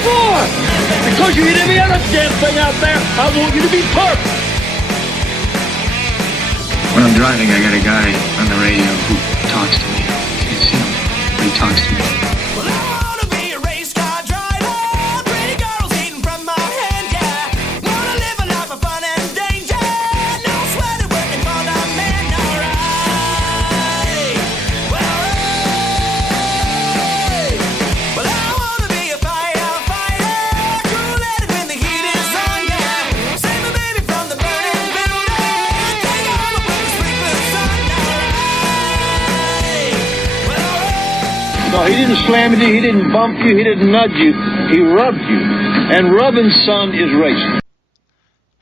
for? Because you hit every other damn thing out there, I want you to be perfect. When I'm driving, I got a guy on the radio who talks to me. You can see him, but he talks to me. Well, I wanna be a race car driver. Pretty girls eating from my hand, yeah. Wanna live a life of fun and danger. No sweating working for the man, alright. Well, I wanna be a firefighter. Cool-headed when the heat is on, yeah. Save my baby from the burning building. Take her home and put the sprinklers on, alright. No, he didn't slam you, he didn't bump you, he didn't nudge you, he rubbed you. And rubbing, son, is racing.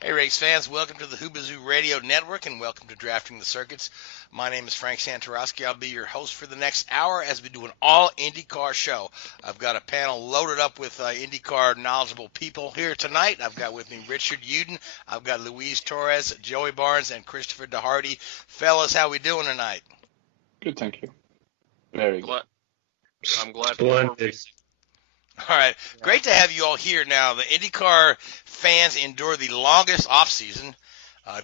Hey, race fans, welcome to the Hoobazoo Radio Network and welcome to Drafting the Circuits. My name is Frank Santoroski. I'll be your host for the next hour as we do an All IndyCar Show. I've got a panel loaded up with IndyCar knowledgeable people here tonight. I've got with me Richard Youden, I've got Luis Torres, Joey Barnes, and Christopher Deharde. Fellas, how we doing tonight? Good, thank you. Very good. I'm glad for more racing. All right. Great to have you all here. Now, the IndyCar fans endure the longest off-season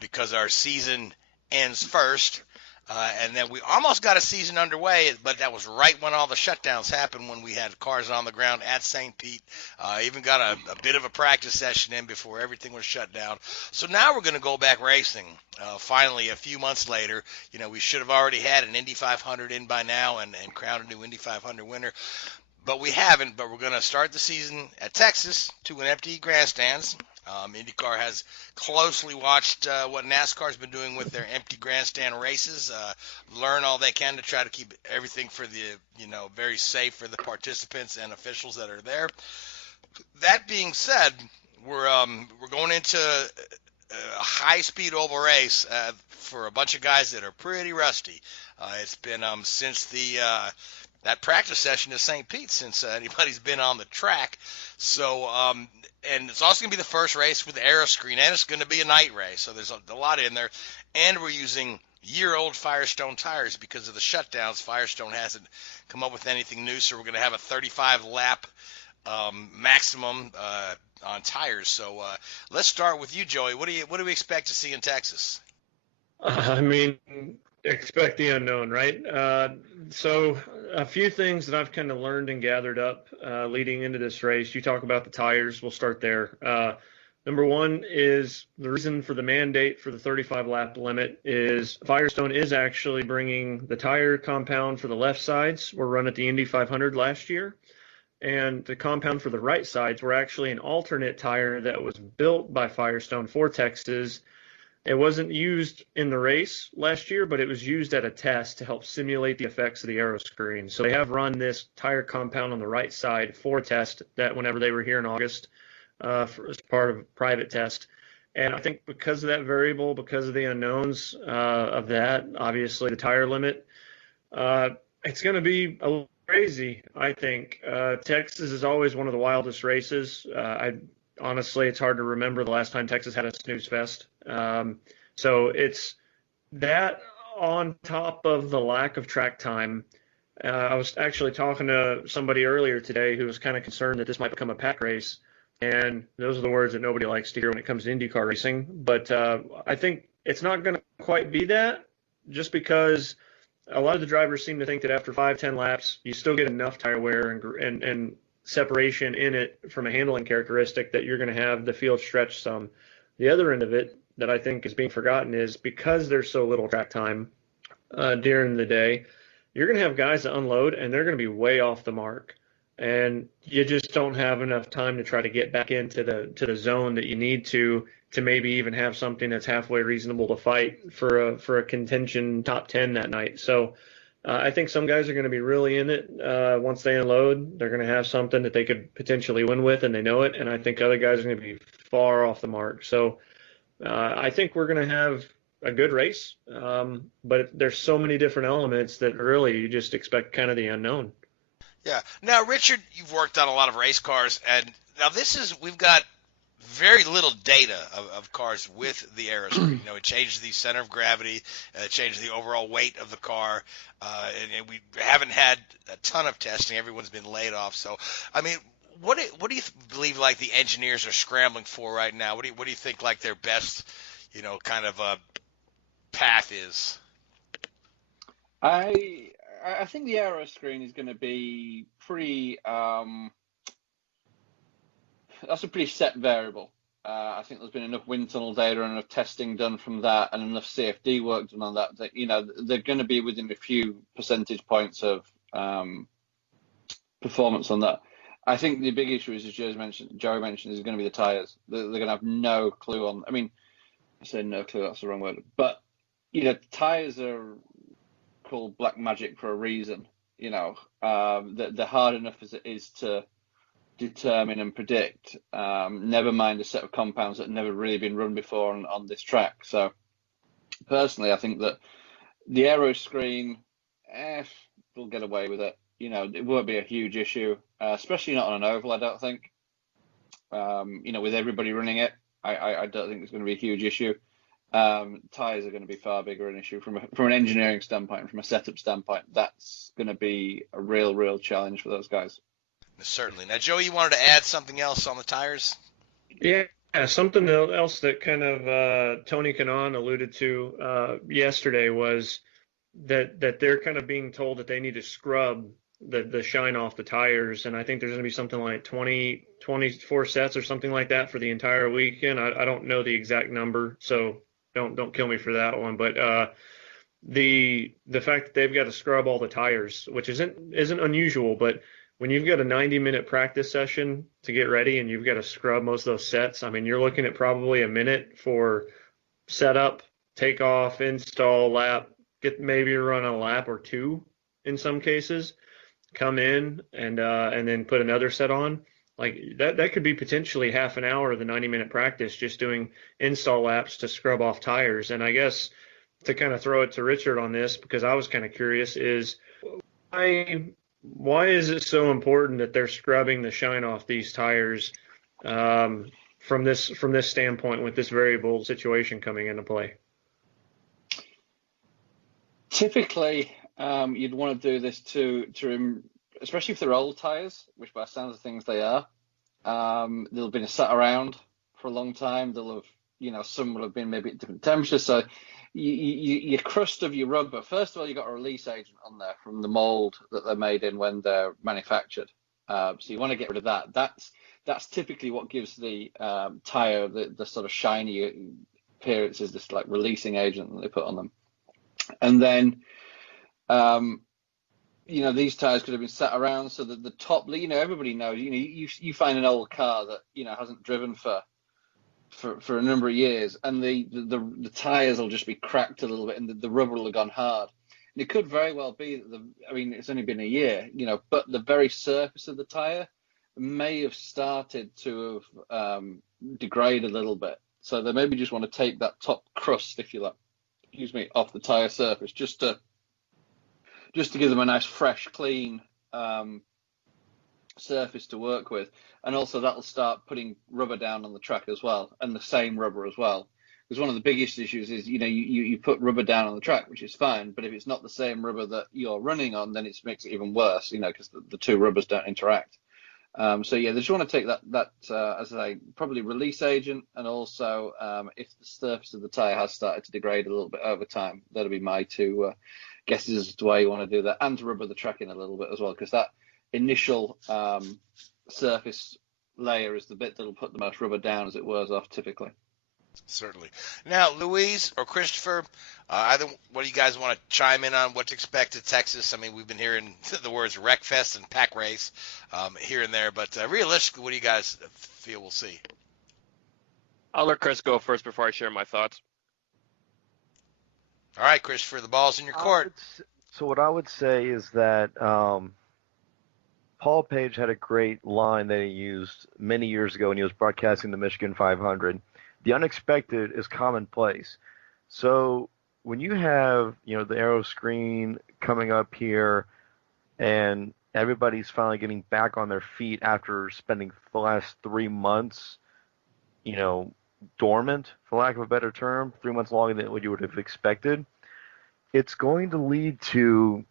because our season ends first. And then we almost got a season underway, but that was right when all the shutdowns happened, when we had cars on the ground at St. Pete. Even got a bit of a practice session in before everything was shut down. So now we're going to go back racing. Finally, a few months later, we should have already had an Indy 500 in by now and crowned a new Indy 500 winner. But we haven't, but we're going to start the season at Texas to an empty grandstands. IndyCar has closely watched what NASCAR's been doing with their empty grandstand races, learn all they can to try to keep everything for the, very safe for the participants and officials that are there. That being said, we're going into a high-speed oval race for a bunch of guys that are pretty rusty. It's been since that practice session at St. Pete since anybody's been on the track. So, and it's also going to be the first race with the aero screen, and it's going to be a night race. So there's a lot in there. And we're using year-old Firestone tires because of the shutdowns. Firestone hasn't come up with anything new, so we're going to have a 35-lap maximum on tires. So let's start with you, Joey. What do we expect to see in Texas? Expect the unknown, right? So a few things that I've kind of learned and gathered up leading into this race. You talk about the tires. We'll start there. Number one is the reason for the mandate for the 35-lap limit is Firestone is actually bringing the tire compound for the left sides were run at the Indy 500 last year. And the compound for the right sides were actually an alternate tire that was built by Firestone for Texas. It wasn't used in the race last year, but it was used at a test to help simulate the effects of the aero screen. So they have run this tire compound on the right side for a test that whenever they were here in August as part of a private test. And I think because of that variable, because of the unknowns of that, obviously the tire limit, it's going to be a little crazy, I think. Texas is always one of the wildest races. Honestly, it's hard to remember the last time Texas had a snooze fest. So it's that on top of the lack of track time. I was actually talking to somebody earlier today who was kind of concerned that this might become a pack race. And those are the words that nobody likes to hear when it comes to IndyCar racing. But I think it's not going to quite be that, just because a lot of the drivers seem to think that after 5-10 laps, you still get enough tire wear and separation in it from a handling characteristic that you're going to have the field stretch some. The other end of it that I think is being forgotten is because there's so little track time during the day, you're going to have guys that unload and they're going to be way off the mark. And you just don't have enough time to try to get back into the zone that you need to maybe even have something that's halfway reasonable to fight for a contention top 10 that night. So I think some guys are going to be really in it once they unload. They're going to have something that they could potentially win with, and they know it. And I think other guys are going to be far off the mark. So I think we're going to have a good race, but there's so many different elements that really you just expect kind of the unknown. Yeah. Now, Richard, you've worked on a lot of race cars, and now we've got very little data of cars with the aero screen. It changed the center of gravity, changed the overall weight of the car, and we haven't had a ton of testing. Everyone's been laid off. So, what do you believe like the engineers are scrambling for right now? What do you think like their best, kind of path is? I think the aero screen is going to be pretty. That's a pretty set variable. I think there's been enough wind tunnel data and enough testing done from that, and enough CFD work done on that they're going to be within a few percentage points of performance on that. I think the big issue is, as Joe mentioned, is going to be the tires. They're going to have no clue on. I mean, I say no clue. That's the wrong word. But tires are called black magic for a reason. They're hard enough as it is to determine and predict. Never mind a set of compounds that have never really been run before on this track. So personally, I think that the aero screen, they'll get away with it. It won't be a huge issue, especially not on an oval. I don't think. With everybody running it, I don't think it's going to be a huge issue. Tires are going to be far bigger an issue from an engineering standpoint, from a setup standpoint. That's going to be a real challenge for those guys. Certainly. Now, Joey, you wanted to add something else on the tires? Yeah, something else that kind of Tony Kanaan alluded to yesterday was that they're kind of being told that they need to scrub the shine off the tires, and I think there's going to be something like 24 sets or something like that for the entire weekend. I don't know the exact number, so don't kill me for that one. But the fact that they've got to scrub all the tires, which isn't unusual, but when you've got a 90-minute practice session to get ready and you've got to scrub most of those sets, I mean, you're looking at probably a minute for setup, takeoff, install, lap, maybe run a lap or two in some cases, come in and then put another set on. Like that could be potentially half an hour of the 90-minute practice just doing install laps to scrub off tires. And I guess to kind of throw it to Richard on this, because I was kind of curious, is why is it so important that they're scrubbing the shine off these tires from this standpoint with this variable situation coming into play? Typically, you'd want to do this to especially if they're old tires, which by the sounds of things they are. They'll have been sat around for a long time. They'll have, some will have been maybe at different temperatures. So your crust of your rubber, first of all, you've got a release agent on there from the mold that they're made in when they're manufactured. So you want to get rid of that. That's typically what gives the tire the sort of shiny appearance, is this like releasing agent that they put on them. And then, these tires could have been sat around so that the top, everybody knows, you find an old car that, hasn't driven for a number of years, and the tires will just be cracked a little bit, and the rubber will have gone hard. And it could very well be that it's only been a year, but the very surface of the tire may have started to have degrade a little bit. So they maybe just want to take that top crust, if you like, off the tire surface, just to give them a nice, fresh, clean surface to work with. And also that'll start putting rubber down on the track as well, and the same rubber as well. Because one of the biggest issues is, you put rubber down on the track, which is fine, but if it's not the same rubber that you're running on, then it makes it even worse, because the two rubbers don't interact. So yeah, they just want to take that as a probably release agent, and also if the surface of the tire has started to degrade a little bit over time, that'll be my two guesses as to why you want to do that, and to rubber the track in a little bit as well, because that initial surface layer is the bit that'll put the most rubber down as it wears off typically. Certainly. Now, Louise or Christopher, either one of you guys want to chime in on what to expect at Texas? I mean, we've been hearing the words Wreckfest and Pack Race here and there, but realistically, what do you guys feel we'll see? I'll let Chris go first before I share my thoughts. All right, Christopher, the ball's in your court. So what I would say is that Paul Page had a great line that he used many years ago when he was broadcasting the Michigan 500. The unexpected is commonplace. So when you have, the aero screen coming up here and everybody's finally getting back on their feet after spending the last 3 months, dormant, for lack of a better term, 3 months longer than what you would have expected, it's going to lead to,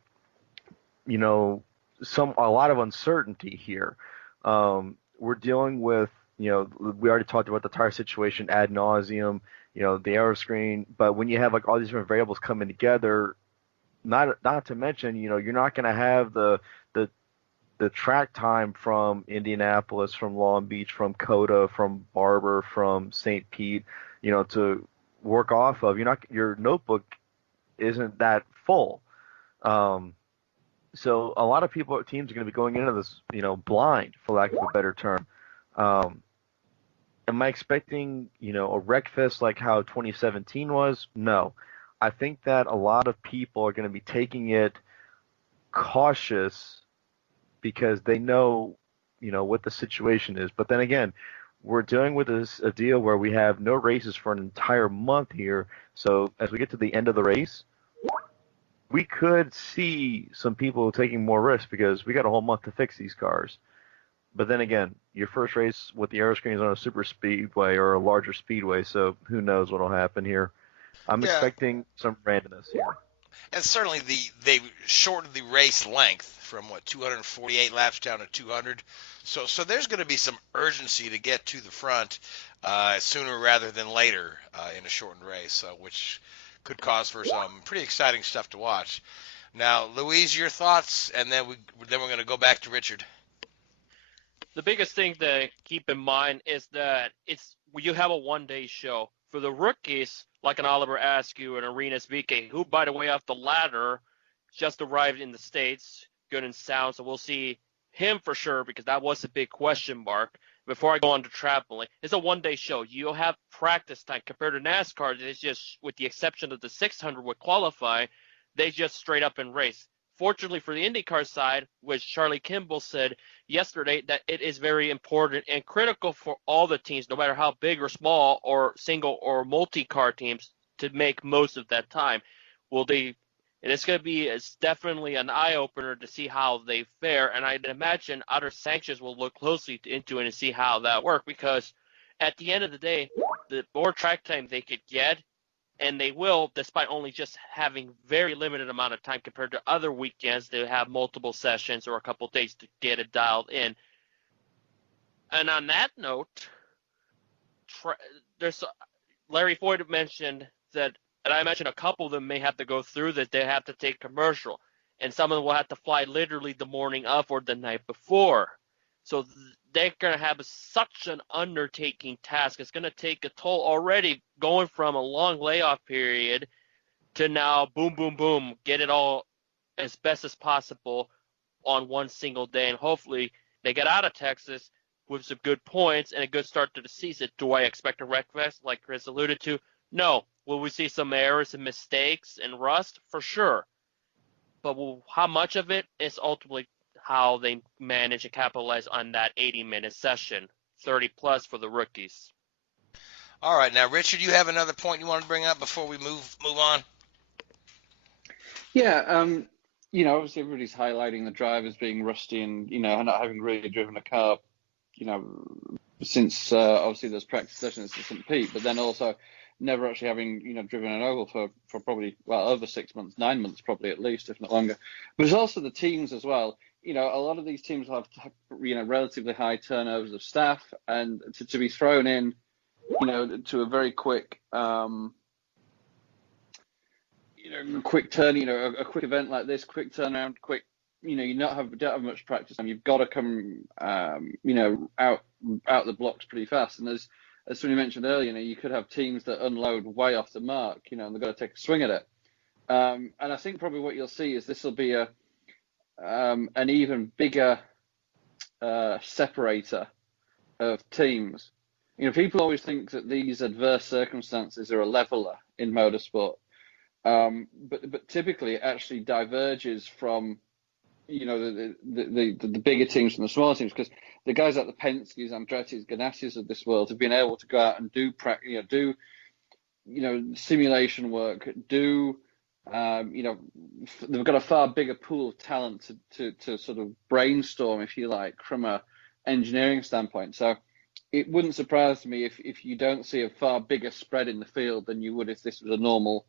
a lot of uncertainty here. We're dealing with, we already talked about the tire situation ad nauseum, the aero screen, but when you have like all these different variables coming together, not to mention, you're not going to have the track time from Indianapolis, from Long Beach, from COTA, from Barber, from St. Pete, to work off of. Your notebook isn't that full. So a lot of teams are going to be going into this, blind, for lack of a better term. Am I expecting, a wreck fest like how 2017 was? No. I think that a lot of people are going to be taking it cautious because they know, what the situation is. But then again, we're dealing with a deal where we have no races for an entire month here. So as we get to the end of the race, we could see some people taking more risks because we got a whole month to fix these cars. But then again, your first race with the aero screen is on a super speedway or a larger speedway, so who knows what will happen here. I'm expecting some randomness here. And certainly they shortened the race length from 248 laps down to 200. So there's going to be some urgency to get to the front sooner rather than later in a shortened race, which could cause for some pretty exciting stuff to watch. Now, Louise, your thoughts, and then we're going to go back to Richard. The biggest thing to keep in mind is that you have a one-day show. For the rookies, like an Oliver Askew and Arenas VK, who, by the way, off the ladder, just arrived in the States, good and sound, so we'll see him for sure because that was a big question mark. Before I go on to traveling, it's a one-day show. You'll have practice time compared to NASCAR. It's just, with the exception of the 600 would qualify, they just straight up and race. Fortunately for the IndyCar side, which Charlie Kimball said yesterday, that it is very important and critical for all the teams, no matter how big or small or single or multi-car teams, to make most of that time. And it's definitely an eye-opener to see how they fare, and I'd imagine other sanctions will look closely into it and see how that works, because at the end of the day, the more track time they could get, and they will, despite only just having very limited amount of time compared to other weekends, they have multiple sessions or a couple days to get it dialed in. And on that note, Larry Floyd mentioned that, and I imagine a couple of them may have to go through that. They have to take commercial, and some of them will have to fly literally the morning of or the night before. So they're going to have such an undertaking task. It's going to take a toll already, going from a long layoff period to now boom, boom, boom, get it all as best as possible on one single day. And hopefully they get out of Texas with some good points and a good start to the season. Do I expect a wreck fest like Chris alluded to? No. Will we see some errors and mistakes and rust? For sure. But how much of it is ultimately how they manage to capitalize on that 80-minute session, 30 plus for the rookies. All right, now Richard, you have another point you want to bring up before we move on? Yeah, obviously everybody's highlighting the drivers being rusty and not having really driven a car, since obviously those practice sessions at St. Pete, but then also never actually having driven an oval for probably over 6 months, 9 months probably at least, if not longer. But it's also the teams as well. A lot of these teams have relatively high turnovers of staff, and to be thrown in, to a very quick, quick turn, a quick event like this, quick turnaround, quick, you don't have much practice time. You've got to come, out the blocks pretty fast. And as somebody mentioned earlier, you could have teams that unload way off the mark, and they've got to take a swing at it. And I think probably what you'll see is this will be an even bigger separator of teams. People always think that these adverse circumstances are a leveler in motorsport, but typically it actually diverges from the bigger teams from the smaller teams, because the guys like the Penske's, Andretti's, Ganassis of this world have been able to go out and do simulation work, they've got a far bigger pool of talent to sort of brainstorm, if you like, from a engineering standpoint. So it wouldn't surprise me if you don't see a far bigger spread in the field than you would if this was a normal,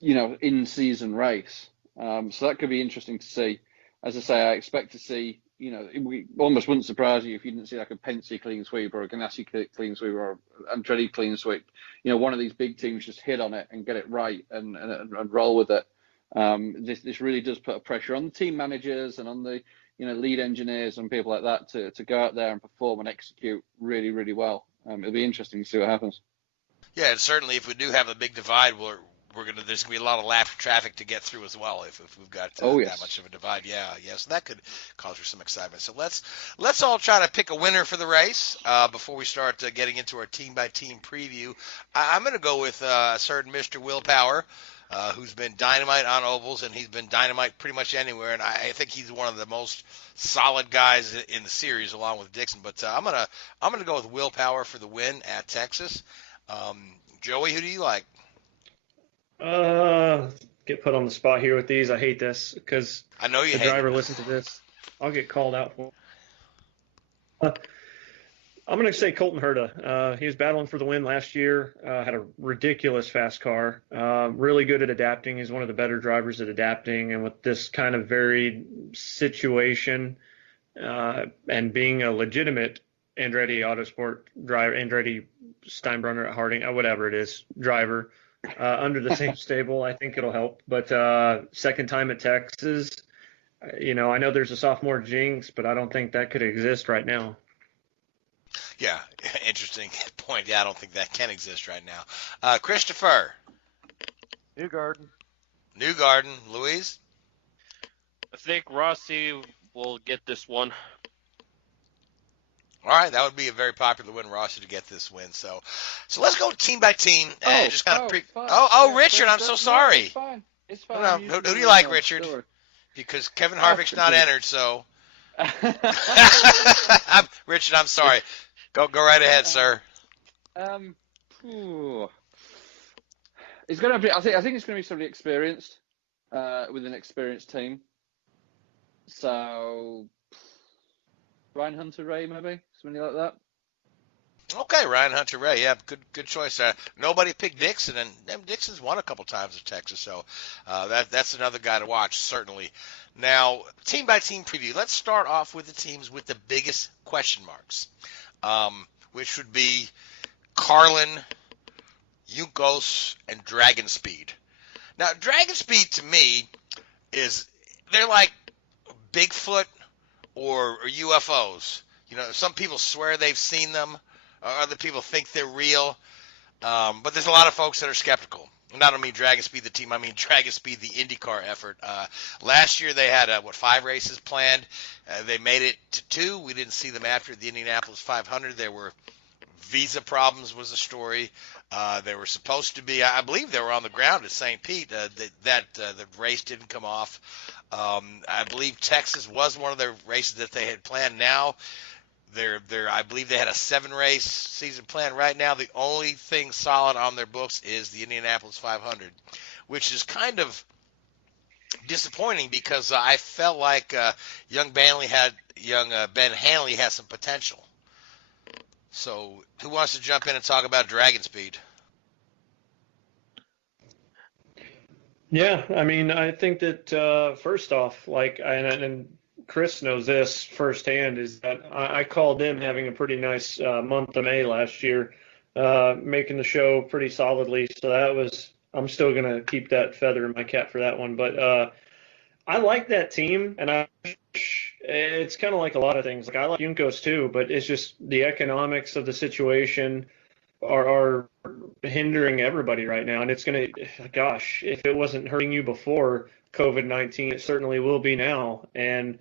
in-season race. So that could be interesting to see. As I say, I expect to see, we almost wouldn't surprise you if you didn't see like a Penske clean sweep or a Ganassi clean sweep or an Andretti clean sweep. One of these big teams just hit on it and get it right and roll with it. This really does put a pressure on the team managers and on the lead engineers and people like that to go out there and perform and execute really, really well. It'll be interesting to see what happens. Yeah, and certainly if we do have a big divide, there's gonna be a lot of lap traffic to get through as well if we've got that much of a divide. Yeah, so that could cause for some excitement. So let's all try to pick a winner for the race before we start getting into our team by team preview. I'm gonna go with a certain Mr. Willpower, who's been dynamite on ovals, and he's been dynamite pretty much anywhere. And I think he's one of the most solid guys in the series, along with Dixon. But I'm gonna go with Willpower for the win at Texas. Joey, who do you like? Get put on the spot here with these. I hate this because I know you the hate driver it. listens to this. I'll get called out for it. I'm going to say Colton Herta. He was battling for the win last year, had a ridiculous fast car, really good at adapting. He's one of the better drivers at adapting. And with this kind of varied situation and being a legitimate Andretti Autosport driver, Andretti Steinbrenner at Harding, whatever it is, driver, under the same stable, I think it'll help. But second time at Texas, I know there's a sophomore jinx, but I don't think that could exist right now. Yeah, interesting point. Yeah, I don't think that can exist right now. Christopher. Newgarden. Louise? I think Rossi will get this one. All right, that would be a very popular win, Rossi, to get this win. So let's go team by team and just kind of Richard, I'm so sorry. It's fine. Who do you like, Richard? Because Kevin Harvick's not entered, so. Richard, I'm sorry. Go right ahead, sir. It's going to be. I think it's going to be somebody experienced, with an experienced team. So, Ryan Hunter-Ray, maybe somebody like that. Okay, Ryan Hunter-Ray, yeah, good choice. Nobody picked Dixon, and Dixon's won a couple times at Texas, so that's another guy to watch, certainly. Now, team by team preview. Let's start off with the teams with the biggest question marks, which would be Carlin, Juncos, and Dragon Speed. Now, Dragon Speed to me they're like Bigfoot or UFOs. Some people swear they've seen them. Other people think they're real. But there's a lot of folks that are skeptical. And I don't mean Dragon Speed the team. I mean Dragon Speed the IndyCar effort. Last year they had 5 races planned. They made it to 2. We didn't see them after the Indianapolis 500. There were visa problems was the story. They were supposed to be, I believe they were on the ground at St. Pete. The race didn't come off. I believe Texas was one of their races that they had planned. Now I believe they had a 7-race season plan. Right now, the only thing solid on their books is the Indianapolis 500, which is kind of disappointing because I felt like young Ben Hanley has some potential. So, who wants to jump in and talk about Dragon Speed? Yeah, I mean, I think that first off, and Chris knows this firsthand, is that I called them having a pretty nice month of May last year, making the show pretty solidly. So I'm still going to keep that feather in my cap for that one. But I like that team, and it's kind of like a lot of things. Like I like Juncos too, but it's just the economics of the situation are hindering everybody right now. And it's going to, gosh, if it wasn't hurting you before COVID-19, it certainly will be now. And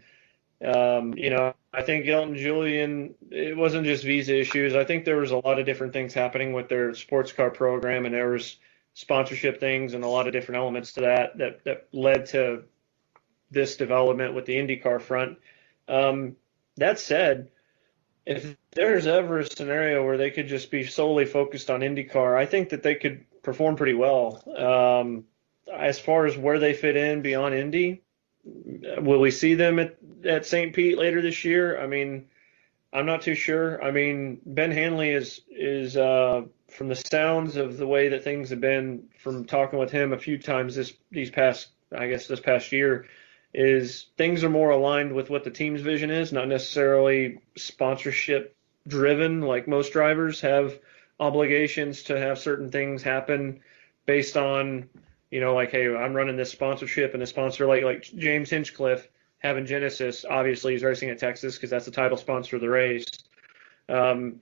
I think Elton Julian, it wasn't just visa issues. I think there was a lot of different things happening with their sports car program, and there was sponsorship things and a lot of different elements to that led to this development with the IndyCar front. That said, if there's ever a scenario where they could just be solely focused on IndyCar, I think that they could perform pretty well. As far as where they fit in beyond Indy, will we see them at St. Pete later this year? I mean, I'm not too sure. I mean, Ben Hanley is from the sounds of the way that things have been, from talking with him a few times this past year, is things are more aligned with what the team's vision is, not necessarily sponsorship driven. Like most drivers have obligations to have certain things happen based on, like, hey, I'm running this sponsorship and the sponsor, like James Hinchcliffe having Genesis. Obviously, he's racing at Texas because that's the title sponsor of the race.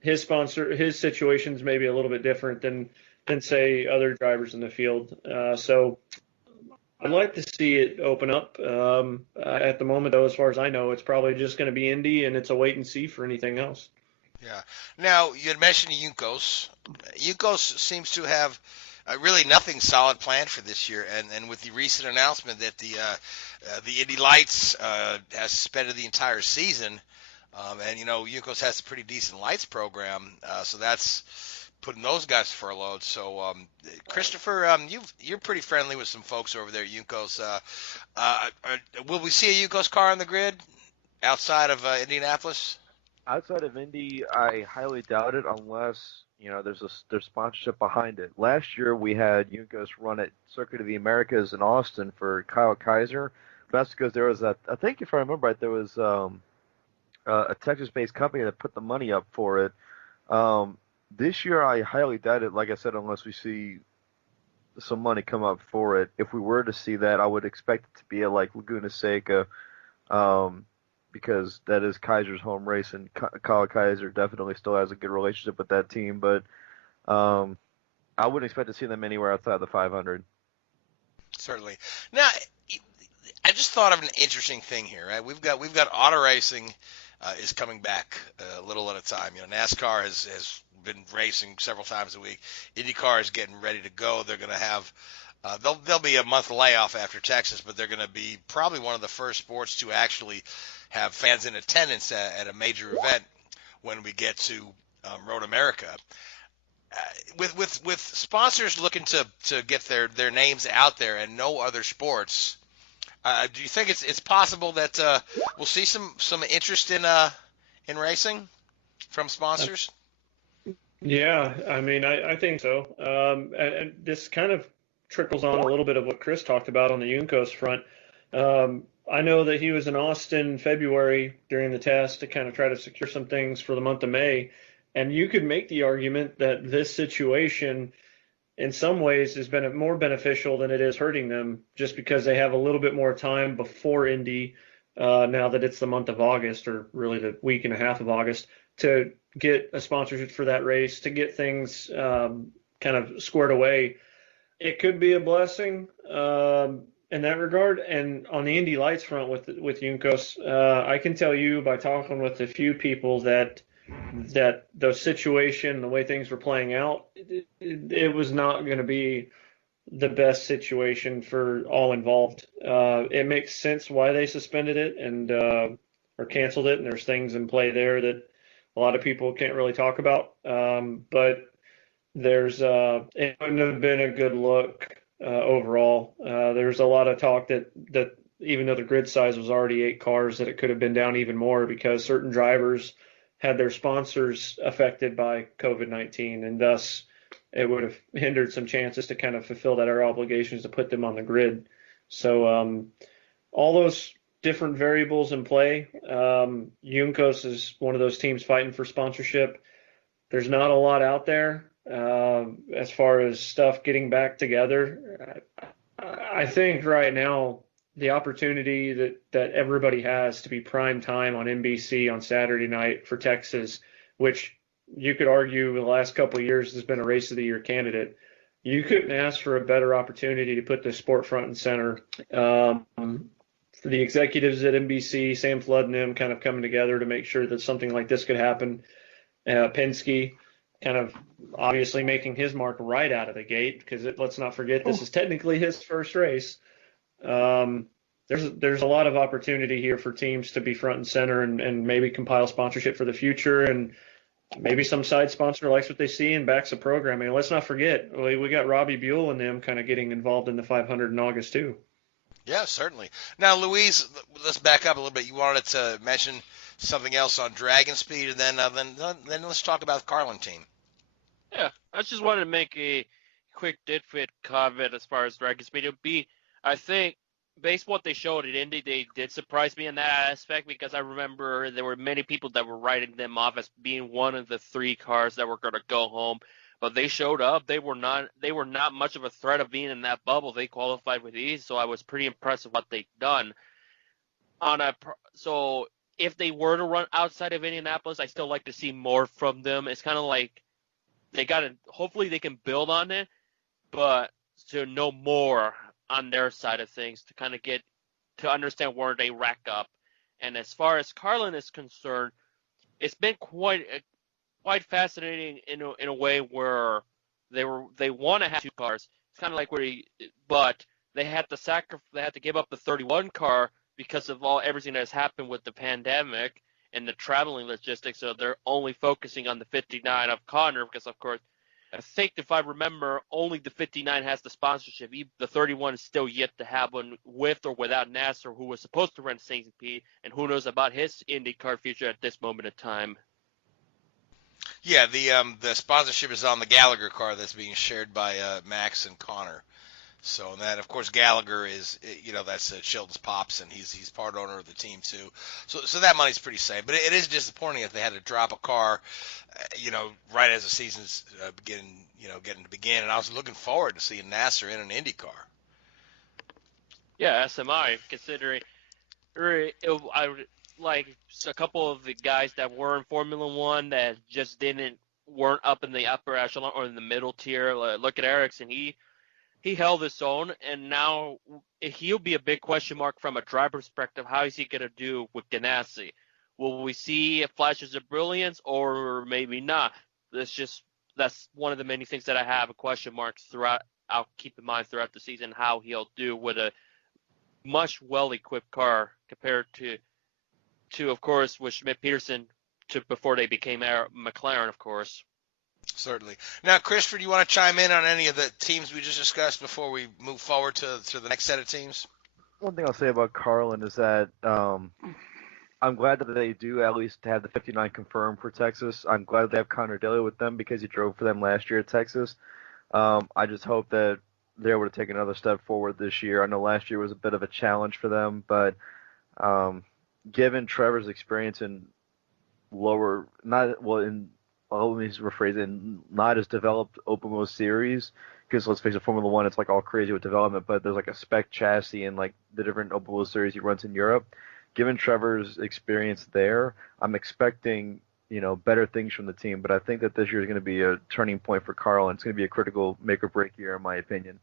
His situation's maybe a little bit different than say other drivers in the field. So I'd like to see it open up. At the moment, though, as far as I know, it's probably just going to be Indy, and it's a wait and see for anything else. Yeah. Now, you had mentioned Juncos. Juncos seems to have really nothing solid planned for this year, and with the recent announcement that the Indy Lights has suspended the entire season, and Juncos has a pretty decent lights program, so that's putting those guys furloughed. So, Christopher, you're pretty friendly with some folks over there at Juncos. Will we see a Juncos car on the grid outside of Indianapolis? Outside of Indy, I highly doubt it unless there's sponsorship behind it. Last year we had Juncos run at Circuit of the Americas in Austin for Kyle Kaiser. That's because there was I think if I remember right, there was a Texas-based company that put the money up for it. This year I highly doubt it, like I said, unless we see some money come up for it. If we were to see that, I would expect it to be at like Laguna Seca, because that is Kaiser's home race, and Kyle Kaiser definitely still has a good relationship with that team. But I wouldn't expect to see them anywhere outside the 500. Certainly. Now, I just thought of an interesting thing here. Right? We've got auto racing is coming back a little at a time. NASCAR has been racing several times a week. IndyCar is getting ready to go. They're going to have there'll be a month layoff after Texas, but they're going to be probably one of the first sports to actually have fans in attendance at a major event when we get to Road America. With sponsors looking to get their names out there and no other sports, do you think it's possible that we'll see some interest in racing from sponsors? Yeah, I mean, I think so. And this kind of trickles on a little bit of what Chris talked about on the Juncos front. I know that he was in Austin in February during the test to kind of try to secure some things for the month of May. And you could make the argument that this situation in some ways has been more beneficial than it is hurting them, just because they have a little bit more time before Indy, now that it's the month of August, or really the week and a half of August, to get a sponsorship for that race, to get things kind of squared away. It could be a blessing in that regard. And on the Indy Lights front with Juncos, I can tell you by talking with a few people that the situation, the way things were playing out, it was not going to be the best situation for all involved. It makes sense why they suspended it and or canceled it, and there's things in play there that a lot of people can't really talk about. But there's it wouldn't have been a good look overall. There's a lot of talk that even though the grid size was already 8 cars, that it could have been down even more because certain drivers had their sponsors affected by COVID-19, and thus it would have hindered some chances to kind of fulfill that our obligations to put them on the grid. So all those different variables in play. Juncos is one of those teams fighting for sponsorship. There's not a lot out there as far as stuff getting back together. I think right now the opportunity that everybody has to be prime time on NBC on Saturday night for Texas, which you could argue the last couple of years has been a race of the year candidate. You couldn't ask for a better opportunity to put the sport front and center. For the executives at NBC, Sam Flood and them kind of coming together to make sure that something like this could happen. Penske kind of obviously making his mark right out of the gate, because let's not forget this is technically his first race. There's a lot of opportunity here for teams to be front and center and maybe compile sponsorship for the future, and maybe some side sponsor likes what they see and backs the program. And let's not forget, we got Robbie Buell and them kind of getting involved in the 500 in August too. Yeah, certainly. Now, Louise, let's back up a little bit. You wanted to mention something else on Dragon Speed, and then let's talk about the Carlin team. Yeah, I just wanted to make a quick did fit comment as far as Dragon Speed. It would be, I think, based on what they showed at Indy, they did surprise me in that aspect because I remember there were many people that were writing them off as being one of the 3 cars that were going to go home. But they showed up. They were not much of a threat of being in that bubble. They qualified with ease, so I was pretty impressed with what they've done. So if they were to run outside of Indianapolis, I still like to see more from them. It's kind of like hopefully they can build on it, but to know more on their side of things to kind of get to understand where they rack up. And as far as Carlin is concerned, it's been quite fascinating in a way where they want to have 2 cars. It's kind of like but they had to give up the 31 car because of everything that has happened with the pandemic and the traveling logistics. So they're only focusing on the 59 of Connor because, of course, I think if I remember, only the 59 has the sponsorship. The 31 is still yet to have one with or without Nasser, who was supposed to run St. and who knows about his IndyCar future at this moment in time. Yeah, the sponsorship is on the Gallagher car that's being shared by Max and Connor. So and that, of course, Gallagher is, that's Chilton's pops, and he's part owner of the team too. So that money's pretty safe. But it is disappointing if they had to drop a car, right as the season's getting to begin. And I was looking forward to seeing Nasser in an Indy car. Yeah, SMI, considering I would like a couple of the guys that were in Formula One that just weren't up in the upper echelon or in the middle tier. Look at Ericsson. He held his own, and now he'll be a big question mark from a driver perspective. How is he going to do with Ganassi? Will we see flashes of brilliance, or maybe not? That's one of the many things that I have a question marks throughout. I'll keep in mind throughout the season how he'll do with a much well-equipped car compared to of course, with Schmidt-Peterson before they became McLaren, of course. Certainly. Now, Christopher, do you want to chime in on any of the teams we just discussed before we move forward to the next set of teams? One thing I'll say about Carlin is that I'm glad that they do at least have the 59 confirmed for Texas. I'm glad they have Connor Daly with them because he drove for them last year at Texas. I just hope that they're able to take another step forward this year. I know last year was a bit of a challenge for them, but given Trevor's experience in let me rephrase it, not as developed open wheel series, because let's face it, Formula One, it's like all crazy with development, but there's like a spec chassis and like the different open wheel series he runs in Europe. Given Trevor's experience there, I'm expecting, better things from the team, but I think that this year is going to be a turning point for Carlin. It's going to be a critical make or break year, in my opinion.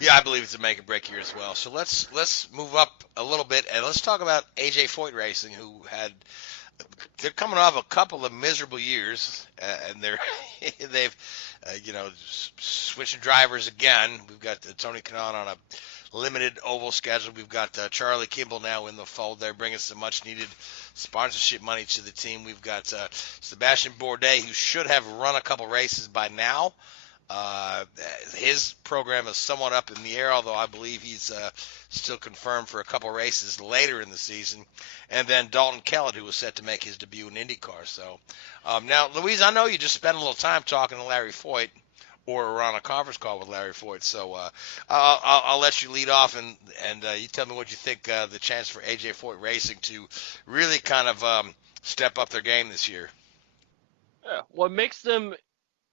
Yeah, I believe it's a make or break year as well. So let's move up a little bit and let's talk about AJ Foyt Racing, who they're coming off a couple of miserable years, and they've switched drivers again. We've got Tony Kanaan on a limited oval schedule. We've got Charlie Kimball now in the fold. They're bringing some much-needed sponsorship money to the team. We've got Sebastian Bourdais, who should have run a couple races by now. His program is somewhat up in the air, although I believe he's still confirmed for a couple races later in the season. And then Dalton Kellett, who was set to make his debut in IndyCar. So now, Louise, I know you just spent a little time talking to Larry Foyt, or were on a conference call with Larry Foyt. So I'll let you lead off, and you tell me what you think the chance for AJ Foyt Racing to really kind of step up their game this year. Yeah, what makes them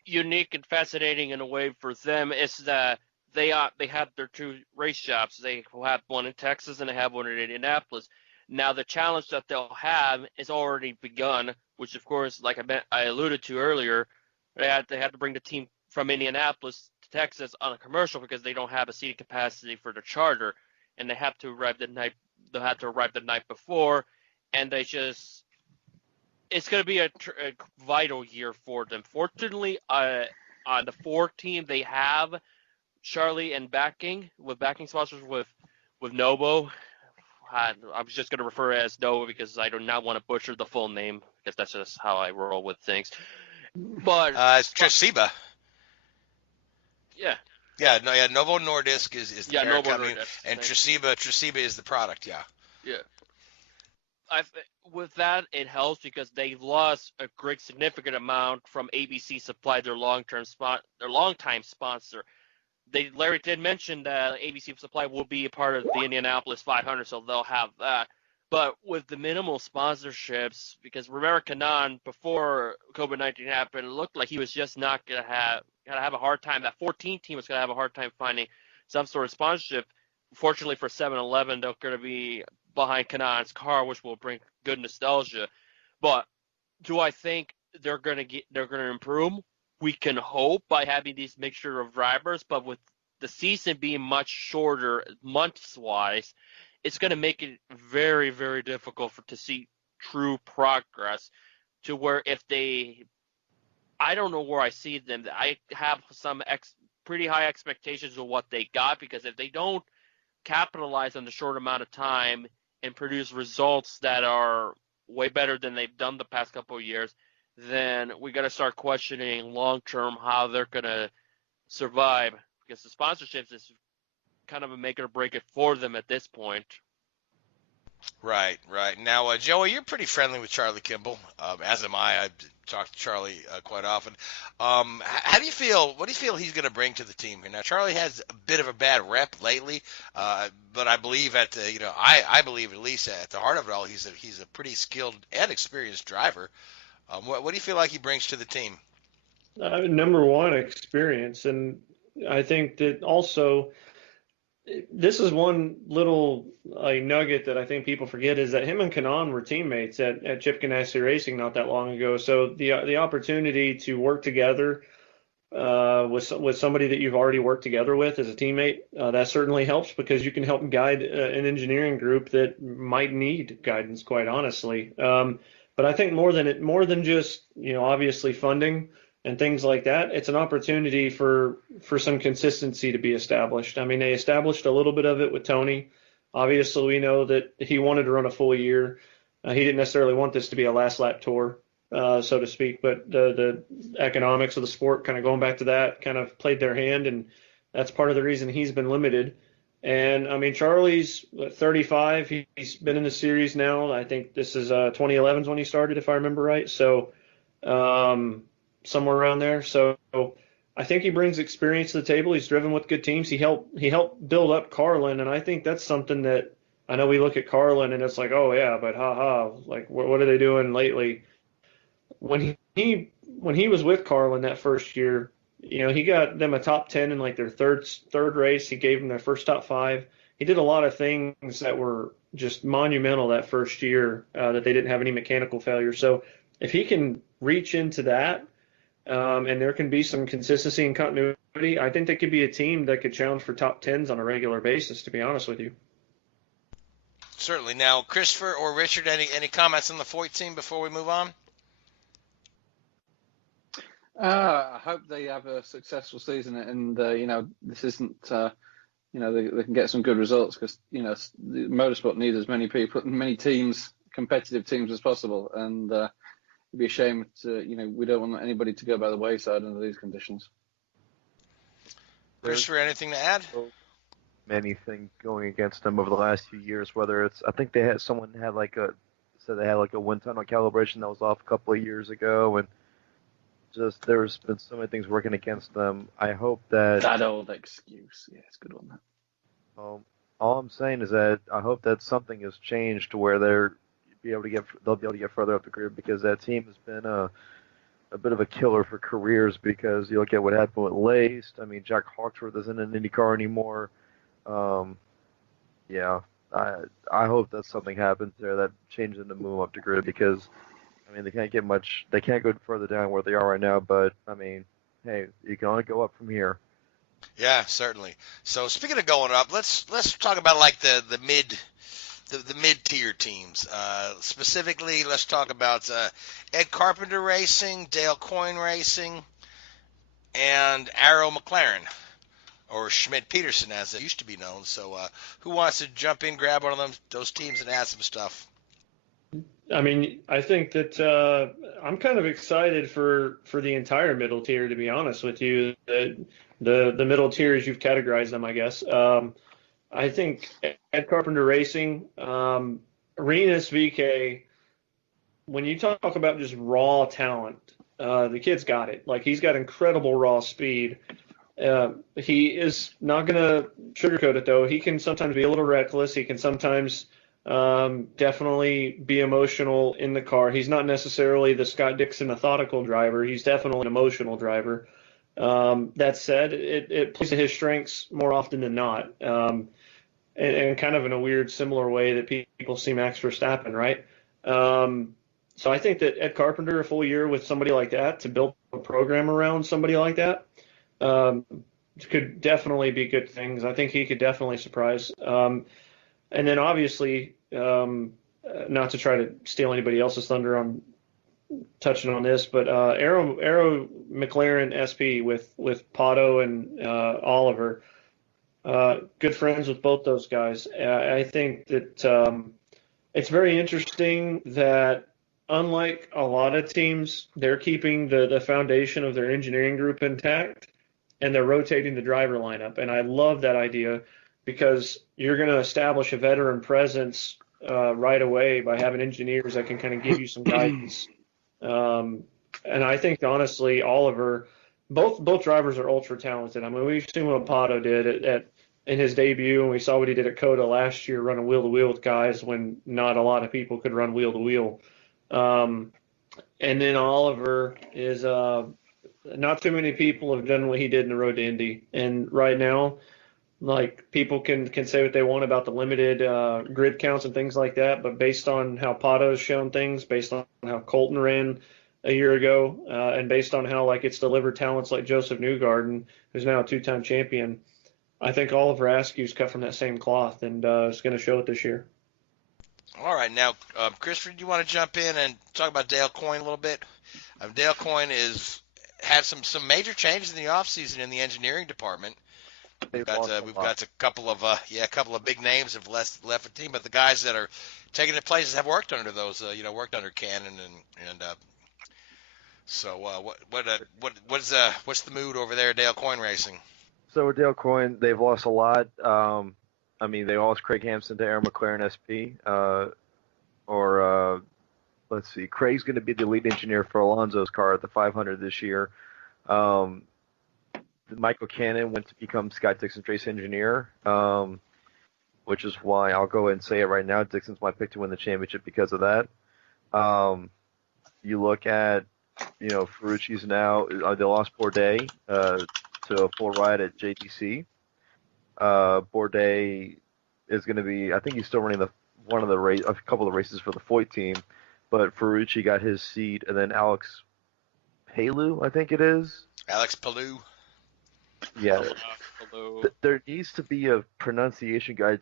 unique and fascinating in a way for them is that they have their 2 race shops. They have one in Texas and they have one in Indianapolis. Now the challenge that they'll have is already begun, which of course, like I alluded to earlier, they have to bring the team from Indianapolis to Texas on a commercial because they don't have a seating capacity for the charter, and they have to arrive the night. They'll have to arrive the night before, and it's going to be a vital year for them. Fortunately, on the 4 team, they have Charlie and backing sponsors with Novo. I was just going to refer as Novo because I do not want to butcher the full name because that's just how I roll with things. But it's Tresiba. Yeah. Yeah, Novo Nordisk is the parent company, and Tresiba is the product. Yeah. With that, it helps because they lost a great significant amount from ABC Supply, their longtime sponsor. Larry did mention that ABC Supply will be a part of the Indianapolis 500, so they'll have that. But with the minimal sponsorships, because remember Kanaan before COVID-19 happened, it looked like he was just not gonna have a hard time. That 14 team was gonna have a hard time finding some sort of sponsorship. Fortunately for 7-Eleven, they're gonna be behind Kanaan's car, which will bring good nostalgia. But do I think they're gonna improve? We can hope by having these mixture of drivers, but with the season being much shorter months-wise, it's going to make it very, very difficult to see true progress to where I don't know where I see them. I have some pretty high expectations of what they got, because if they don't capitalize on the short amount of time and produce results that are way better than they've done the past couple of years, then we got to start questioning long-term how they're going to survive, because the sponsorships is kind of a make or break it for them at this point. Right. Now, Joey, you're pretty friendly with Charlie Kimball, as am I. I talk to Charlie quite often. How do you feel? What do you feel he's going to bring to the team here? Now, Charlie has a bit of a bad rep lately, but I believe I believe at least at the heart of it all, he's a pretty skilled and experienced driver. What do you feel like he brings to the team? Number one, experience, and I think that also this is one little nugget that I think people forget, is that him and Kanaan were teammates at Chip Ganassi Racing not that long ago. So the opportunity to work together with somebody that you've already worked together with as a teammate, that certainly helps, because you can help guide an engineering group that might need guidance, quite honestly. But I think more than just, obviously funding and things like that, it's an opportunity for some consistency to be established. I mean, they established a little bit of it with Tony. Obviously, we know that he wanted to run a full year. He didn't necessarily want this to be a last lap tour, so to speak, but the economics of the sport, kind of going back to that, kind of played their hand, and that's part of the reason he's been limited. And I mean, Charlie's 35. He's been in the series now. I think this is 2011 when he started, if I remember right. So somewhere around there. So I think he brings experience to the table. He's driven with good teams. He helped build up Carlin, and I think that's something that, I know we look at Carlin and it's like, oh yeah, but like what are they doing lately? When he was with Carlin that first year, he got them a top 10 in like their third race. He gave them their first top 5. He did a lot of things that were just monumental that first year, that they didn't have any mechanical failure. So if he can reach into that, and there can be some consistency and continuity, I think they could be a team that could challenge for top 10s on a regular basis, to be honest with you. Certainly. Now, Christopher or Richard, any comments on the Foyt team before we move on? I hope they have a successful season, and this isn't they can get some good results, because the motorsport needs as many people, many teams, competitive teams as possible, and it'd be a shame to we don't want anybody to go by the wayside under these conditions. Christopher, anything to add? Many things going against them over the last few years. Whether it's, I think they had a wind tunnel calibration that was off a couple of years ago, and just there's been so many things working against them. I hope that old excuse, yeah, it's a good one. All I'm saying is that I hope that something has changed to where they'll be able to get further up the grid, because that team has been a bit of a killer for careers. Because you look at what happened with Laced. I mean, Jack Hawksworth isn't in IndyCar anymore. I hope that something happens there that changes them to move up the grid, because I mean, they can't go further down where they are right now, but I mean, hey, you can only go up from here. Yeah, certainly. So speaking of going up, let's talk about like the mid-tier teams. Specifically, let's talk about Ed Carpenter Racing, Dale Coyne Racing, and Arrow McLaren, or Schmidt-Peterson as it used to be known. So who wants to jump in, grab one of those teams and add some stuff? I mean, I think that I'm kind of excited for the entire middle tier, to be honest with you. The middle tier, as you've categorized them, I guess. I think Ed Carpenter Racing, Arenas VK, when you talk about just raw talent, the kid's got it. Like, he's got incredible raw speed. He is not going to sugarcoat it, though. He can sometimes be a little reckless. He can sometimes definitely be emotional in the car. He's not necessarily the Scott Dixon methodical driver. He's definitely an emotional driver. That said, it plays to his strengths more often than not, and kind of in a weird, similar way that people see Max Verstappen, right? So I think that Ed Carpenter, a full year with somebody like that, to build a program around somebody like that, could definitely be good things. I think he could definitely surprise. And then obviously, not to try to steal anybody else's thunder on touching on this, but Aero McLaren SP with Pato and Oliver, good friends with both those guys. I think that it's very interesting that unlike a lot of teams, they're keeping the foundation of their engineering group intact, and they're rotating the driver lineup. And I love that idea because you're going to establish a veteran presence right away by having engineers that can kind of give you some guidance. And I think, honestly, Oliver, both drivers are ultra talented. I mean, we've seen what Pato did in his debut, and we saw what he did at COTA last year, running wheel-to-wheel with guys when not a lot of people could run wheel-to-wheel. And then Oliver is not too many people have done what he did in the road to Indy. And right now, like, people can say what they want about the limited grid counts and things like that, but based on how Pato's shown things, based on how Colton ran a year ago, and based on how it's delivered talents like Joseph Newgarden, who's now a two-time champion, I think Oliver Askew's cut from that same cloth, and is going to show it this year. All right, now, Christopher, do you want to jump in and talk about Dale Coyne a little bit? Dale Coyne had some major changes in the offseason in the engineering department. We've got a couple of big names have left the team, but the guys that are taking their places have worked under those, worked under Cannon and so what's the mood over there at Dale Coyne Racing? So with Dale Coyne, they've lost a lot. I mean, they lost Craig Hampson to Aero McLaren SP, let's see, Craig's going to be the lead engineer for Alonso's car at the 500 this year. Michael Cannon went to become Scott Dixon's race engineer, which is why I'll go ahead and say it right now. Dixon's my pick to win the championship because of that. You look at, Ferrucci's now, they lost Bourdais to a full ride at JDC. Bourdais is going to be, I think he's still running a couple of races for the Foyt team, but Ferrucci got his seat, and then Alex Palou, I think it is. Alex Palou. Yeah, there needs to be a pronunciation guide.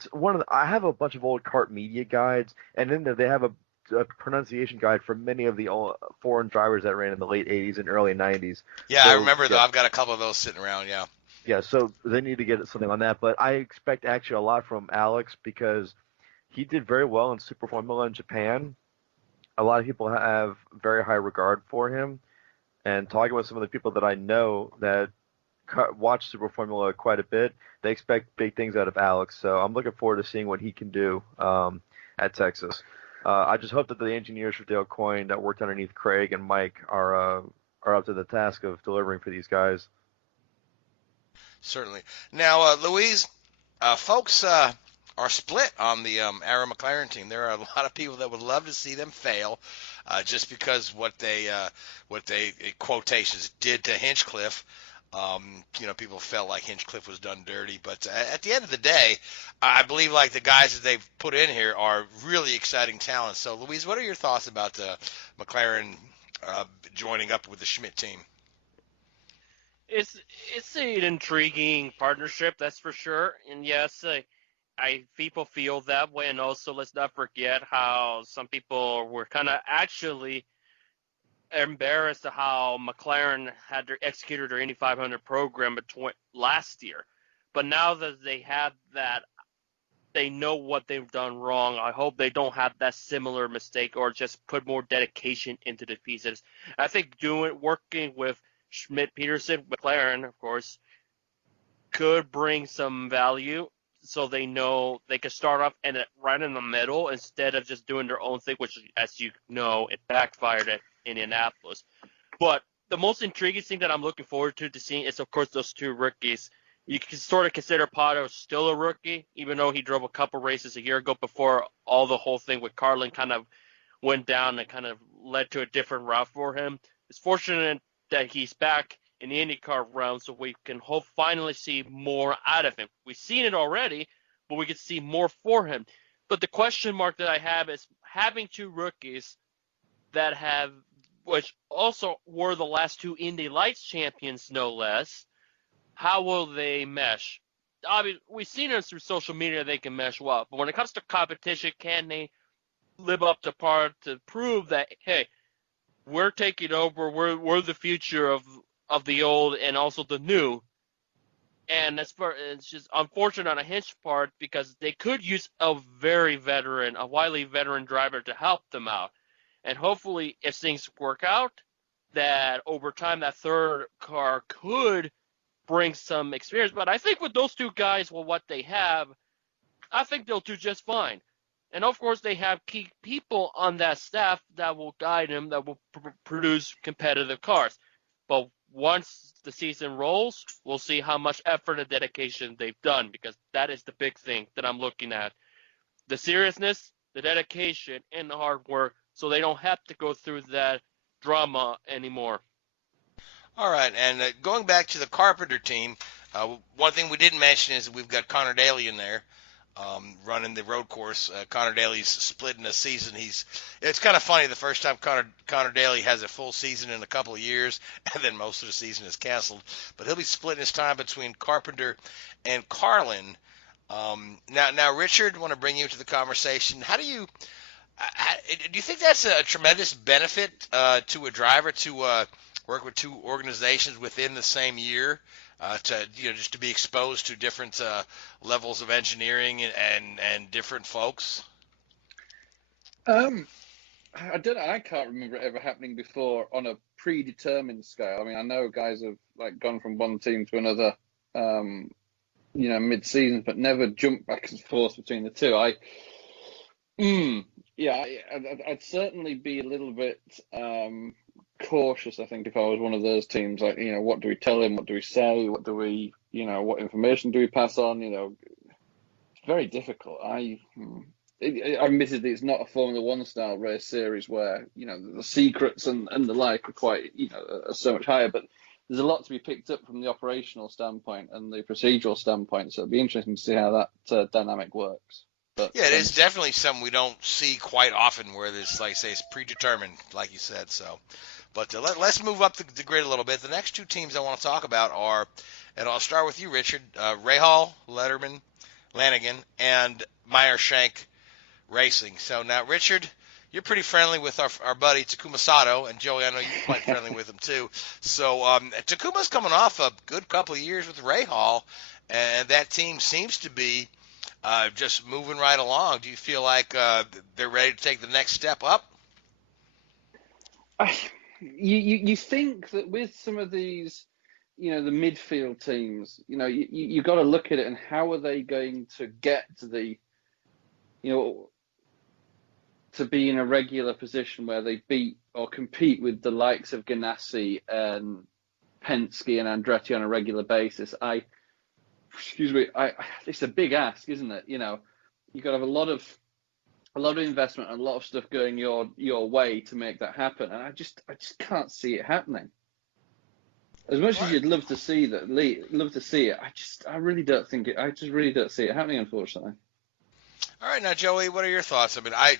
I have a bunch of old kart media guides, and in there they have a pronunciation guide for many of the foreign drivers that ran in the late 80s and early 90s. Yeah, so, I remember though. I've got a couple of those sitting around, yeah. Yeah, so they need to get something on that. But I expect actually a lot from Alex because he did very well in Super Formula in Japan. A lot of people have very high regard for him. And talking with some of the people that I know that watch Super Formula quite a bit, they expect big things out of Alex. So I'm looking forward to seeing what he can do at Texas. I just hope that the engineers for Dale Coyne that worked underneath Craig and Mike are up to the task of delivering for these guys. Certainly. Now, Louise, folks are split on the Aero McLaren team. There are a lot of people that would love to see them fail, just because what they quotations did to Hinchcliffe. People felt like Hinchcliffe was done dirty, but at the end of the day, I believe the guys that they've put in here are really exciting talents. So, Louise, what are your thoughts about McLaren joining up with the Schmidt team? It's an intriguing partnership, that's for sure. And yes, people feel that way. And also, let's not forget how some people were kind of actually embarrassed at how McLaren had executed their Indy 500 program last year. But now that they have that, they know what they've done wrong. I hope they don't have that similar mistake or just put more dedication into the pieces. I think working with Schmidt, Peterson, McLaren, of course, could bring some value so they know they can start off right in the middle instead of just doing their own thing, which, as you know, it backfired at Indianapolis. But the most intriguing thing that I'm looking forward to seeing is, of course, those two rookies. You can sort of consider Pato still a rookie, even though he drove a couple races a year ago before all the whole thing with Carlin kind of went down and kind of led to a different route for him. It's fortunate that he's back in the IndyCar realm, so we can hope finally see more out of him. We've seen it already, but we could see more for him. But the question mark that I have is having two rookies that have, which also were the last two Indy Lights champions, no less. How will they mesh? I mean, we've seen it through social media they can mesh well, but when it comes to competition, can they live up to par to prove that, hey, we're taking over, we're the future of the old and also the new? And it's just unfortunate on a Hinch part because they could use a wily veteran driver to help them out. And hopefully, if things work out, that over time that third car could bring some experience. But I think with those two guys, well, what they have, I think they'll do just fine. And of course, they have key people on that staff that will guide them, that will produce competitive cars. But once the season rolls, we'll see how much effort and dedication they've done, because that is the big thing that I'm looking at. The seriousness, the dedication, and the hard work, so they don't have to go through that drama anymore. All right, and going back to the Carpenter team, one thing we didn't mention is that we've got Connor Daly in there running the road course. Connor Daly's splitting the season. It's kind of funny, the first time Connor Daly has a full season in a couple of years, and then most of the season is canceled. But he'll be splitting his time between Carpenter and Carlin. Now, Richard, I want to bring you into the conversation. Do you think that's a tremendous benefit to a driver to work with two organizations within the same year, just to be exposed to different levels of engineering and different folks? I don't know. I can't remember it ever happening before on a predetermined scale. I mean, I know guys have gone from one team to another, mid-season, but never jumped back and forth between the two. I'd certainly be a little bit cautious, I think, if I was one of those teams. Like, what do we tell him? What do we say? What do we, what information do we pass on? It's very difficult. Admittedly, it's not a Formula One style race series where, the secrets and the like are quite, are so much higher, but there's a lot to be picked up from the operational standpoint and the procedural standpoint. So it'd be interesting to see how that dynamic works. But, yeah, it is definitely something we don't see quite often, where this, like I say, is predetermined, like you said. So, but let's move up the grid a little bit. The next two teams I want to talk about are, and I'll start with you, Richard, Rahal, Lanigan, and Meyer-Shank Racing. So now, Richard, you're pretty friendly with our buddy Takuma Sato, and Joey, I know you're quite friendly with him too. So Takuma's coming off a good couple of years with Rahal, and that team seems to be just moving right along. Do you feel like they're ready to take the next step up? You think that with some of these, the midfield teams, you got to look at it and how are they going to get to the, to be in a regular position where they beat or compete with the likes of Ganassi and Penske and Andretti on a regular basis. It's a big ask, isn't it? You've got to have a lot of investment and a lot of stuff going your way to make that happen, and I just can't see it happening. As much as you'd love to see it, I really don't think it. I just really don't see it happening, unfortunately. All right, now Joey, what are your thoughts? I mean, I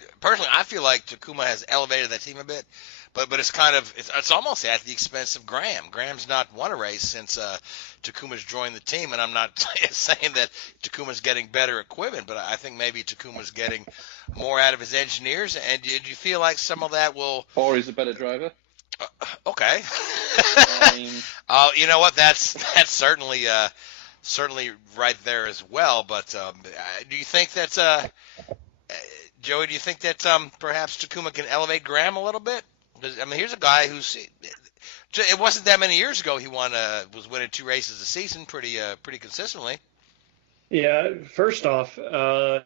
feel like Takuma has elevated that team a bit, but it's almost at the expense of Graham. Graham's not won a race since Takuma's joined the team, and I'm not saying that Takuma's getting better equipment, but I think maybe Takuma's getting more out of his engineers. And do you feel like some of that will? Or he's a better driver. Okay. You know what? That's certainly. Certainly right there as well, but do you think that, Joey, do you think that perhaps Takuma can elevate Graham a little bit? I mean, here's a guy it wasn't that many years ago he was winning 2 races a season pretty consistently. Yeah, first off, I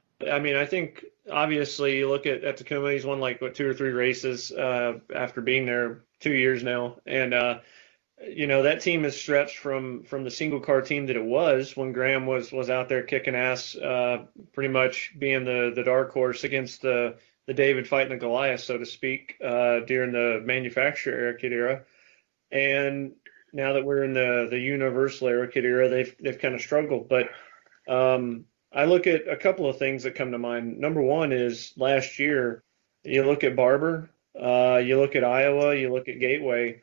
think obviously you look at Takuma, he's won 2 or 3 races after being there 2 years now, and that team is stretched from the single car team that it was when Graham was out there kicking ass, pretty much being the dark horse against the David fighting the Goliath, so to speak, during the manufacturer era kit era. And now that we're in the universal era kit era, they've kind of struggled. But I look at a couple of things that come to mind. Number one is last year, you look at Barber, you look at Iowa, you look at Gateway.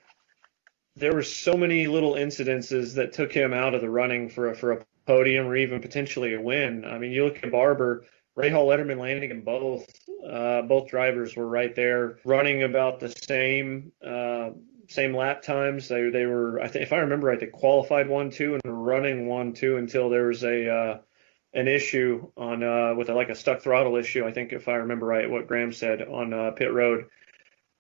There were so many little incidences that took him out of the running for a podium or even potentially a win. I mean, you look at Barber, Rahal, Letterman, Lanigan, both drivers were right there, running about the same lap times. They were, I think, if I remember right, they qualified 1-2 and were running 1-2 until there was an issue on with a stuck throttle issue. I think if I remember right, what Graham said on pit road.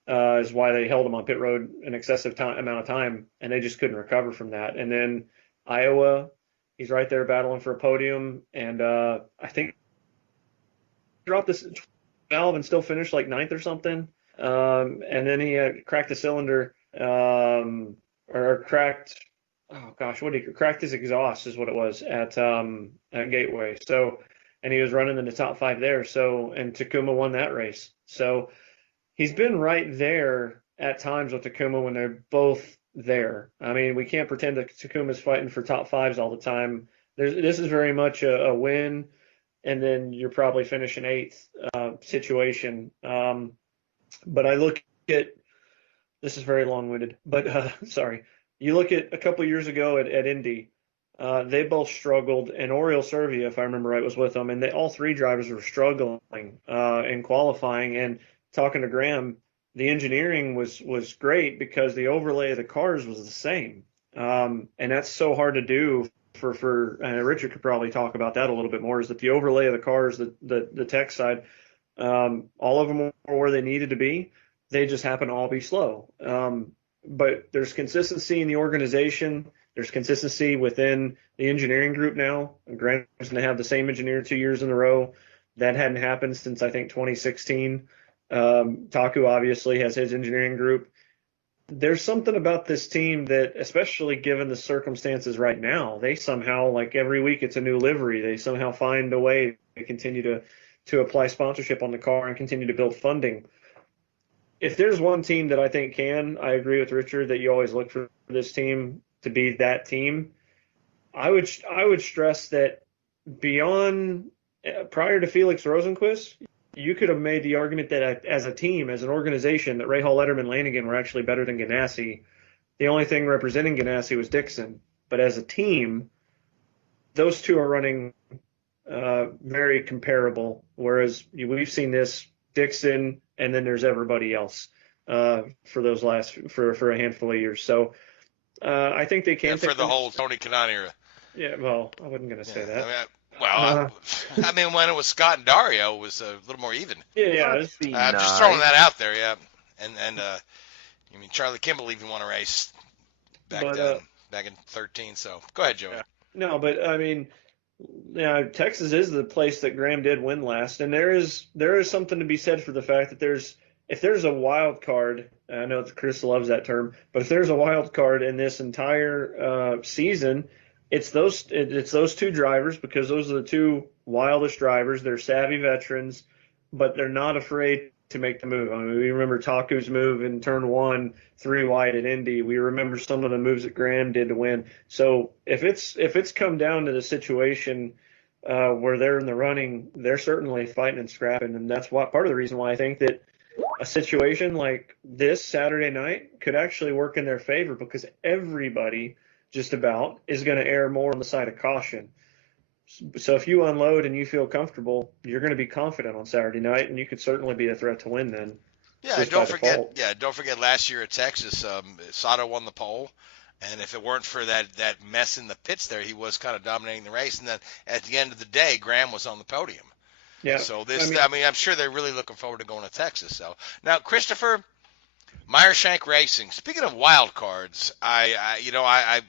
Is why they held him on pit road an excessive amount of time, and they just couldn't recover from that. And then Iowa, he's right there battling for a podium, and I think dropped this valve and still finished like 9th or something. And then he cracked the cylinder, or cracked, oh gosh, what did he cracked his exhaust is what it was at Gateway. So, and he was running in the top 5 there. So, and Takuma won that race. So he's been right there at times with Takuma when they're both there. I mean, we can't pretend that Takuma's fighting for top 5s all the time. This is very much a win, and then you're probably finishing 8th situation. But I look at, this is very long-winded, but sorry. You look at a couple years ago at Indy, they both struggled, and Oriol Servia, if I remember right, was with them, and all 3 drivers were struggling in qualifying. And talking to Graham, the engineering was great because the overlay of the cars was the same. And that's so hard to do for Richard could probably talk about that a little bit more, is that the overlay of the cars, the tech side, all of them were where they needed to be. They just happen to all be slow. But there's consistency in the organization. There's consistency within the engineering group now. Graham's going to have the same engineer 2 years in a row. That hadn't happened since, I think, 2016. Taku obviously has his engineering group. There's something about this team that, especially given the circumstances right now, they somehow, like every week it's a new livery. They somehow find a way to continue to apply sponsorship on the car and continue to build funding. If there's one team that I think I agree with Richard that you always look for this team to be that team. I would stress that prior to Felix Rosenquist, you could have made the argument that as a team, as an organization, that Rahal, Letterman, Lanigan were actually better than Ganassi. The only thing representing Ganassi was Dixon. But as a team, those two are running very comparable, whereas we've seen this Dixon, and then there's everybody else for a handful of years. So I think they can. For the whole Tony Kanaan era. Yeah, well, I wasn't going to say that. I mean, when it was Scott and Dario, it was a little more even. Yeah. I'm just throwing that out there, yeah. And I mean, Charlie Kimball even won a race back in 13. So go ahead, Joey. Yeah. No, but I mean, Texas is the place that Graham did win last, and there is something to be said for the fact that if there's a wild card, I know that Chris loves that term, but if there's a wild card in this entire season, it's those two drivers, because those are the two wildest drivers. They're savvy veterans, but they're not afraid to make the move. I mean, we remember Taku's move in turn 1, 3 wide at Indy. We remember some of the moves that Graham did to win. So if it's come down to the situation where they're in the running, they're certainly fighting and scrapping, and that's part of the reason why I think that a situation like this Saturday night could actually work in their favor, because everybody just about is going to err more on the side of caution. So if you unload and you feel comfortable, you're going to be confident on Saturday night, and you could certainly be a threat to win then. Yeah, don't forget last year at Texas, Sato won the pole, and if it weren't for that mess in the pits there, he was kind of dominating the race. And then at the end of the day, Graham was on the podium. Yeah. So I'm sure they're really looking forward to going to Texas. So now, Christopher, Meyershank Racing. Speaking of wild cards, I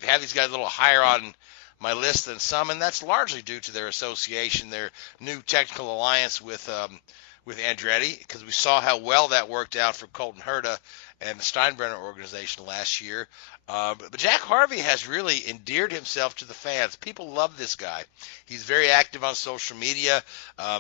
have these guys a little higher on my list than some, and that's largely due to their association, their new technical alliance with Andretti, because we saw how well that worked out for Colton Herta and the Steinbrenner organization last year. But Jack Harvey has really endeared himself to the fans. People love this guy. He's very active on social media.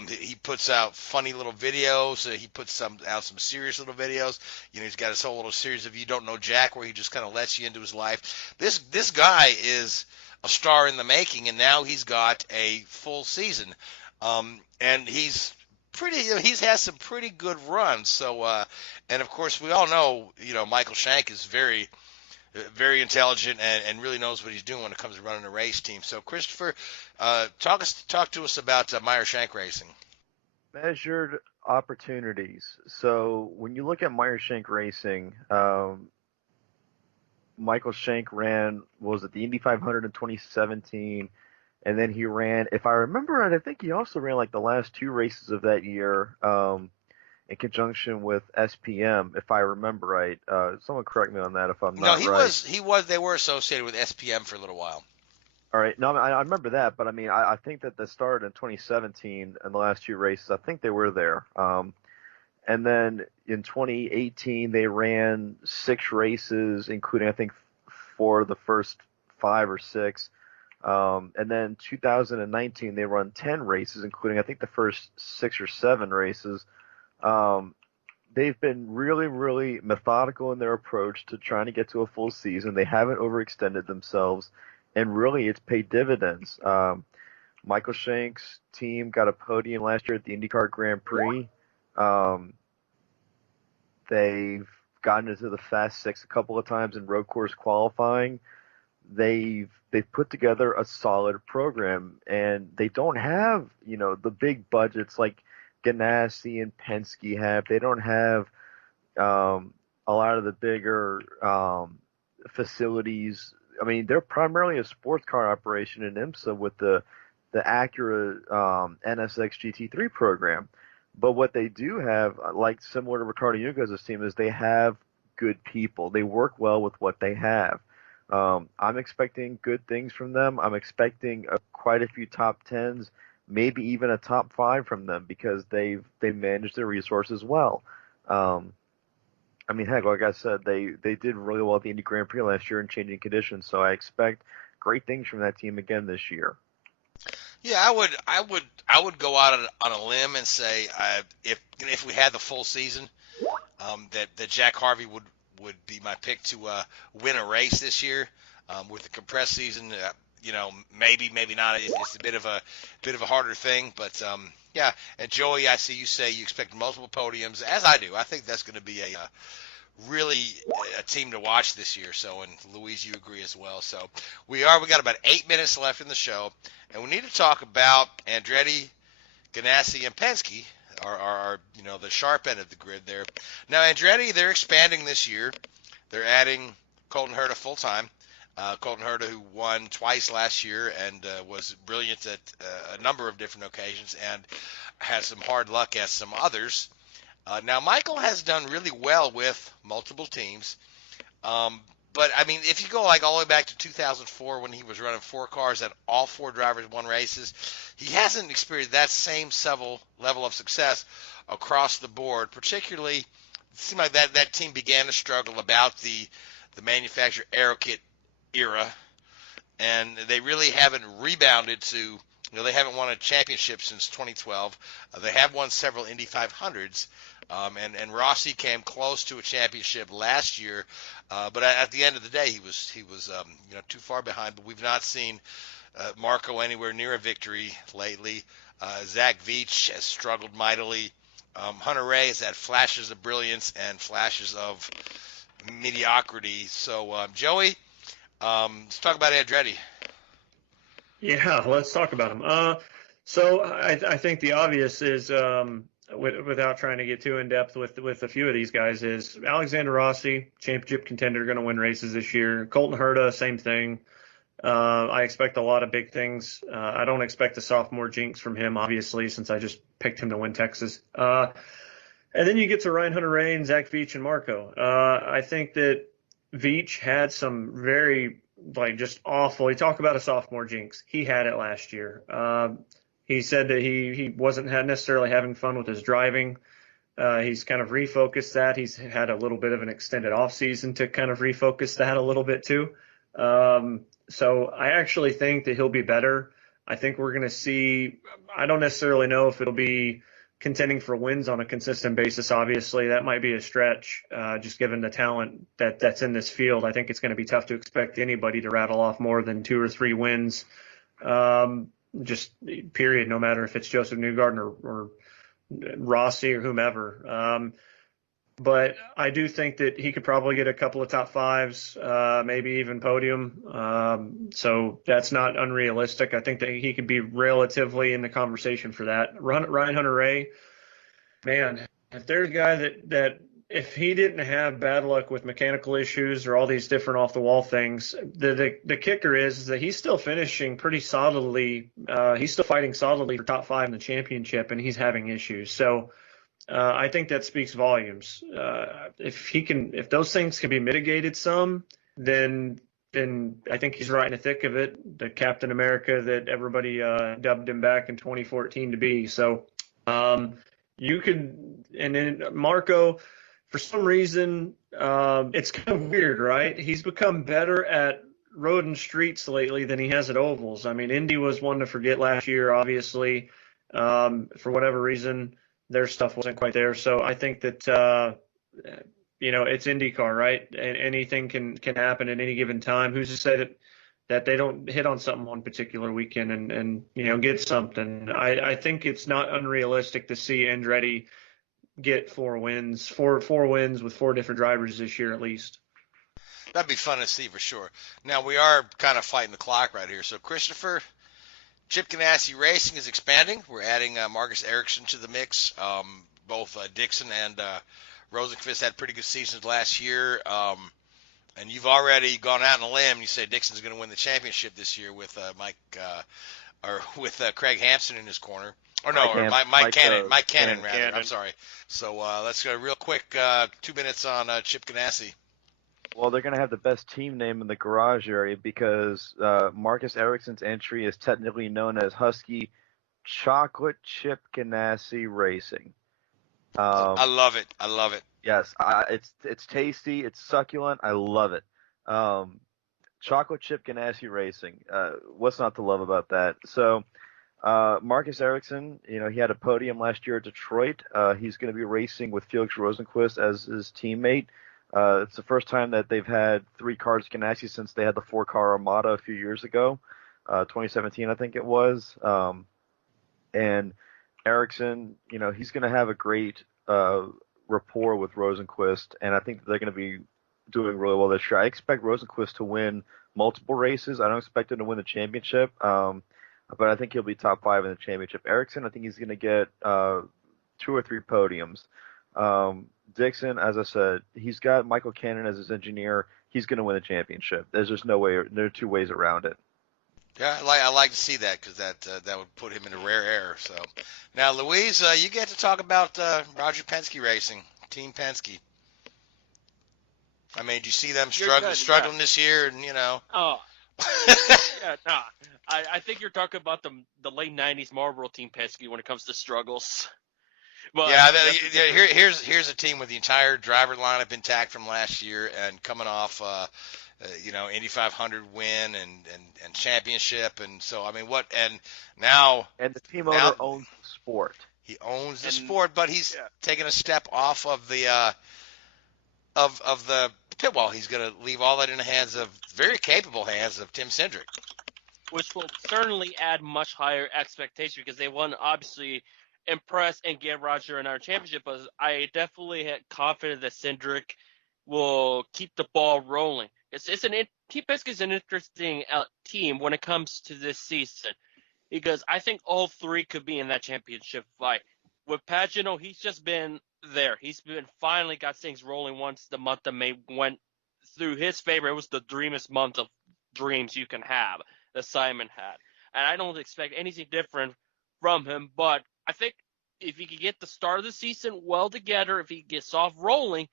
He puts out funny little videos. He puts out some serious little videos. He's got his whole little series of You Don't Know Jack, where he just kind of lets you into his life. This guy is a star in the making, and now he's got a full season. And he's he's had some pretty good runs. So, and of course, we all know, Michael Shank is very, very intelligent and really knows what he's doing when it comes to running a race team. So, Christopher, talk to us about Meyer Shank Racing. Measured opportunities. So when you look at Meyer Shank Racing, Michael Shank ran, was it the Indy 500 in 2017? And then he ran, if I remember right, I think he also ran like the last two races of that year in conjunction with SPM, if I remember right. Someone correct me on that if I'm not right. No, they were associated with SPM for a little while. All right. No, I remember that, but I think that they started in 2017 and the last two races, I think they were there. And then in 2018, they ran 6 races, including, I think, 4 of the first 5 or 6. And then 2019, they run 10 races, including, I think, the first 6 or 7 races. They've been really, really methodical in their approach to trying to get to a full season. They haven't overextended themselves, and really it's paid dividends. Michael Shank's team got a podium last year at the IndyCar Grand Prix. They've gotten into the Fast Six a couple of times in road course qualifying. They've put together a solid program, and they don't have, the big budgets like Ganassi and Penske have. They don't have a lot of the bigger facilities. They're primarily a sports car operation in IMSA with the Acura NSX GT3 program. But what they do have, like similar to Ricardo Yuga's team, is they have good people. They work well with what they have. I'm expecting good things from them. I'm expecting quite a few top 10s, maybe even a top 5 from them, because they manage their resources well. Heck, like I said, they did really well at the Indy Grand Prix last year in changing conditions. So I expect great things from that team again this year. Yeah, I would go out on a limb and say if we had the full season, that Jack Harvey would be my pick to win a race this year. With the compressed season, maybe not. It's a bit of a harder thing, but yeah. And Joey, I see you say you expect multiple podiums, as I do. I think that's going to be really a team to watch this year. So, and Louise, you agree as well. So we got about 8 minutes left in the show, and we need to talk about Andretti, Ganassi, and Penske. Are the sharp end of the grid there. Now Andretti, they're expanding this year. They're adding Colton Herta full time. Colton Herta, who won twice last year and was brilliant at a number of different occasions and had some hard luck at some others. Now Michael has done really well with multiple teams. But if you go all the way back to 2004 when he was running 4 cars and all 4 drivers won races, he hasn't experienced that same level of success across the board. Particularly, it seemed like that team began to struggle about the manufacturer AeroKit era, and they really haven't rebounded to. They haven't won a championship since 2012. They have won several Indy 500s. And Rossi came close to a championship last year, but at the end of the day, he was too far behind. But we've not seen Marco anywhere near a victory lately. Zach Veach has struggled mightily. Hunter Ray has had flashes of brilliance and flashes of mediocrity. So, Joey, let's talk about Andretti. Yeah, let's talk about him. So I think the obvious is, without trying to get too in depth with a few of these guys, is Alexander Rossi, championship contender, going to win races this year. Colton Herta, same thing. I expect a lot of big things. I don't expect a sophomore jinx from him, obviously, since I just picked him to win Texas. And then you get to Ryan Hunter-Reay and Zach Veach and Marco. I think that Veach had some very, just awful. You talk about a sophomore jinx. He had it last year. He said that he wasn't necessarily having fun with his driving. He's kind of refocused that. He's had a little bit of an extended offseason to kind of refocus that a little bit too. So I actually think that he'll be better. I think we're going to see, I don't necessarily know if it'll be contending for wins on a consistent basis. Obviously, that might be a stretch, just given the talent that's in this field. I think it's going to be tough to expect anybody to rattle off more than 2 or 3 wins, just period, no matter if it's Joseph Newgarden or Rossi or whomever. But I do think that he could probably get a couple of top 5s, maybe even podium. So that's not unrealistic. I think that he could be relatively in the conversation for that. Ryan Hunter-Reay, man, if there's a guy that if he didn't have bad luck with mechanical issues or all these different off-the-wall things, the kicker is that he's still finishing pretty solidly. He's still fighting solidly for top 5 in the championship, and he's having issues. So I think that speaks volumes. If those things can be mitigated some, then I think he's right in the thick of it. The Captain America that everybody dubbed him back in 2014 to be. So you could, and then Marco, for some reason, it's kind of weird, right? He's become better at road and streets lately than he has at ovals. I mean, Indy was one to forget last year, obviously, for whatever reason. Their stuff wasn't quite there. So I think that, it's IndyCar, right? And anything can happen at any given time. Who's to say that they don't hit on something one particular weekend and get something? I think it's not unrealistic to see Andretti get 4 wins with 4 different drivers this year at least. That'd be fun to see for sure. Now, we are kind of fighting the clock right here. So, Christopher, Chip Ganassi Racing is expanding. We're adding Marcus Ericsson to the mix. Both Dixon and Rosenqvist had pretty good seasons last year. And you've already gone out on a limb. You say Dixon's going to win the championship this year with Craig Hampson in his corner. Or no, Mike Cannon, rather. Cannon. I'm sorry. So let's go real quick, 2 minutes on Chip Ganassi. Well, they're going to have the best team name in the garage area because Marcus Ericsson's entry is technically known as Husky Chocolate Chip Ganassi Racing. I love it. Yes, it's tasty. It's succulent. I love it. Chocolate Chip Ganassi Racing. What's not to love about that? So Marcus Ericsson, he had a podium last year at Detroit. He's going to be racing with Felix Rosenqvist as his teammate. It's the first time that they've had 3 cars Ganassi since they had the 4-car Armada a few years ago, 2017 I think it was. And Ericsson, he's going to have a great rapport with Rosenqvist, and I think that they're going to be doing really well this year. I expect Rosenqvist to win multiple races. I don't expect him to win the championship, but I think he'll be top 5 in the championship. Ericsson, I think he's going to get 2 or 3 podiums. Dixon, as I said, he's got Michael Cannon as his engineer. He's going to win the championship. There's just no way. There are 2 ways around it. Yeah, I like to see that because that would put him in a rare air. So now, Louise, you get to talk about Roger Penske Racing, Team Penske. I mean, do you see them struggling this year? And Oh, yeah, nah. I think you're talking about the late '90s Marlboro Team Penske when it comes to struggles. But here's a team with the entire driver lineup intact from last year and coming off Indy 500 win and championship, and so I mean and the team owner owns the sport. He owns the sport, but he's taking a step off of the of the pit wall. He's going to leave all that in the hands of very capable hands of Tim Cindric, which will certainly add much higher expectation because they want to obviously impress and get Roger in our championship. But I definitely had confidence that Cindric will keep the ball rolling. Team Penske is an interesting team when it comes to this season because I think all 3 could be in that championship fight. With Pagano, he's just been there. He's been finally got things rolling once the month of May went through his favor. It was the dreamiest month of dreams you can have that Simon had. And I don't expect anything different from him, but I think if he could get the start of the season well together, if he gets off rolling,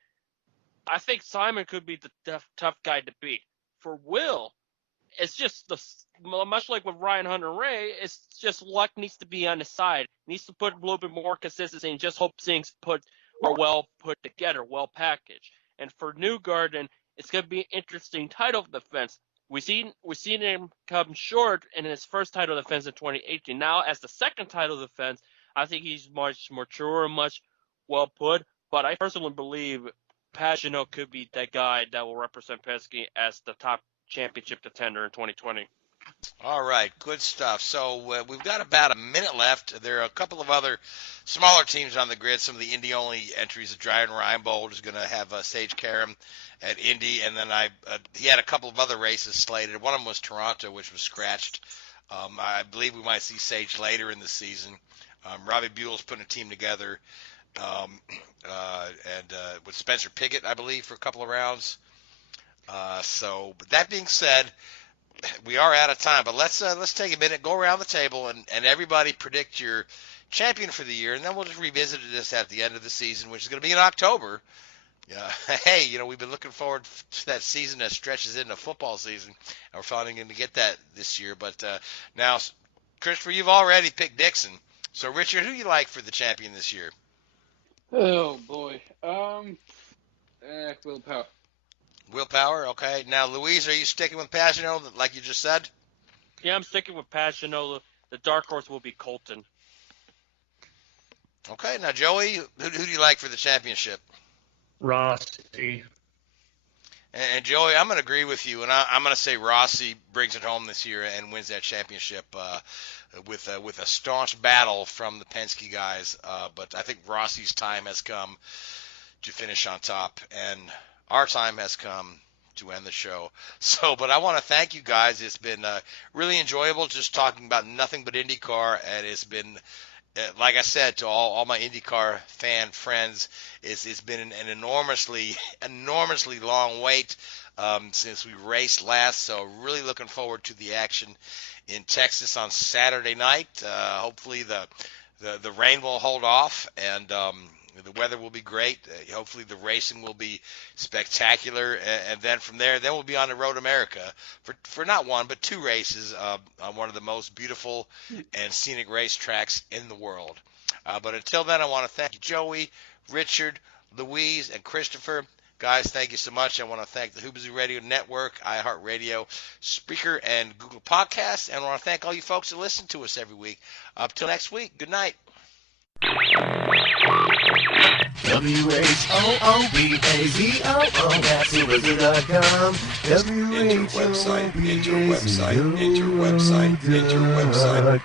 I think Simon could be the tough guy to beat. For Will, it's just much like with Ryan Hunter-Reay, it's just luck needs to be on his side. He needs to put a little bit more consistency and just hope things are well put together, well packaged. And for Newgarden, it's going to be an interesting title defense. We've seen him come short in his first title defense in 2018. Now, as the second title defense, I think he's much mature and much well put. But I personally believe Pagenaud could be that guy that will represent Penske as the top championship contender in 2020. All right, good stuff. So we've got about a minute left. There are a couple of other smaller teams on the grid. Some of the Indy-only entries. Adrian Reinbold is going to have Sage Karam at Indy, and then he had a couple of other races slated. One of them was Toronto, which was scratched. I believe we might see Sage later in the season. Robbie Buell's putting a team together, and with Spencer Pigot, I believe, for a couple of rounds. But that being said, we are out of time, but let's take a minute, go around the table, and everybody predict your champion for the year, and then we'll just revisit this at the end of the season, which is going to be in October. Hey, we've been looking forward to that season that stretches into football season, and we're finally going to get that this year. But now, Christopher, you've already picked Dixon. So, Richard, who do you like for the champion this year? Oh boy, Willpower. Willpower, okay. Now, Louise, are you sticking with Pagenaud, like you just said? Yeah, I'm sticking with Pagenaud. The dark horse will be Colton. Okay, now, Joey, who do you like for the championship? Rossi. And Joey, I'm going to agree with you, and I'm going to say Rossi brings it home this year and wins that championship with a staunch battle from the Penske guys. But I think Rossi's time has come to finish on top, and our time has come to end the show. But I want to thank you guys. It's been really enjoyable just talking about nothing but IndyCar, and it's been, like I said, to all my IndyCar fan friends, it's been an enormously long wait since we raced last. So really looking forward to the action in Texas on Saturday night. Hopefully the rain will hold off, and the weather will be great. Hopefully the racing will be spectacular. And then from there, we'll be on the Road America for not one, but two races on one of the most beautiful and scenic racetracks in the world. But until then, I want to thank you, Joey, Richard, Louise, and Christopher. Guys, thank you so much. I want to thank the Hoobazoo Radio Network, iHeartRadio, Spreaker, and Google Podcasts. And I want to thank all you folks that listen to us every week. Up till next week, good night. WHOOBAZOO, that's Hoobazoo.com. Enter website, enter website, enter website, enter website.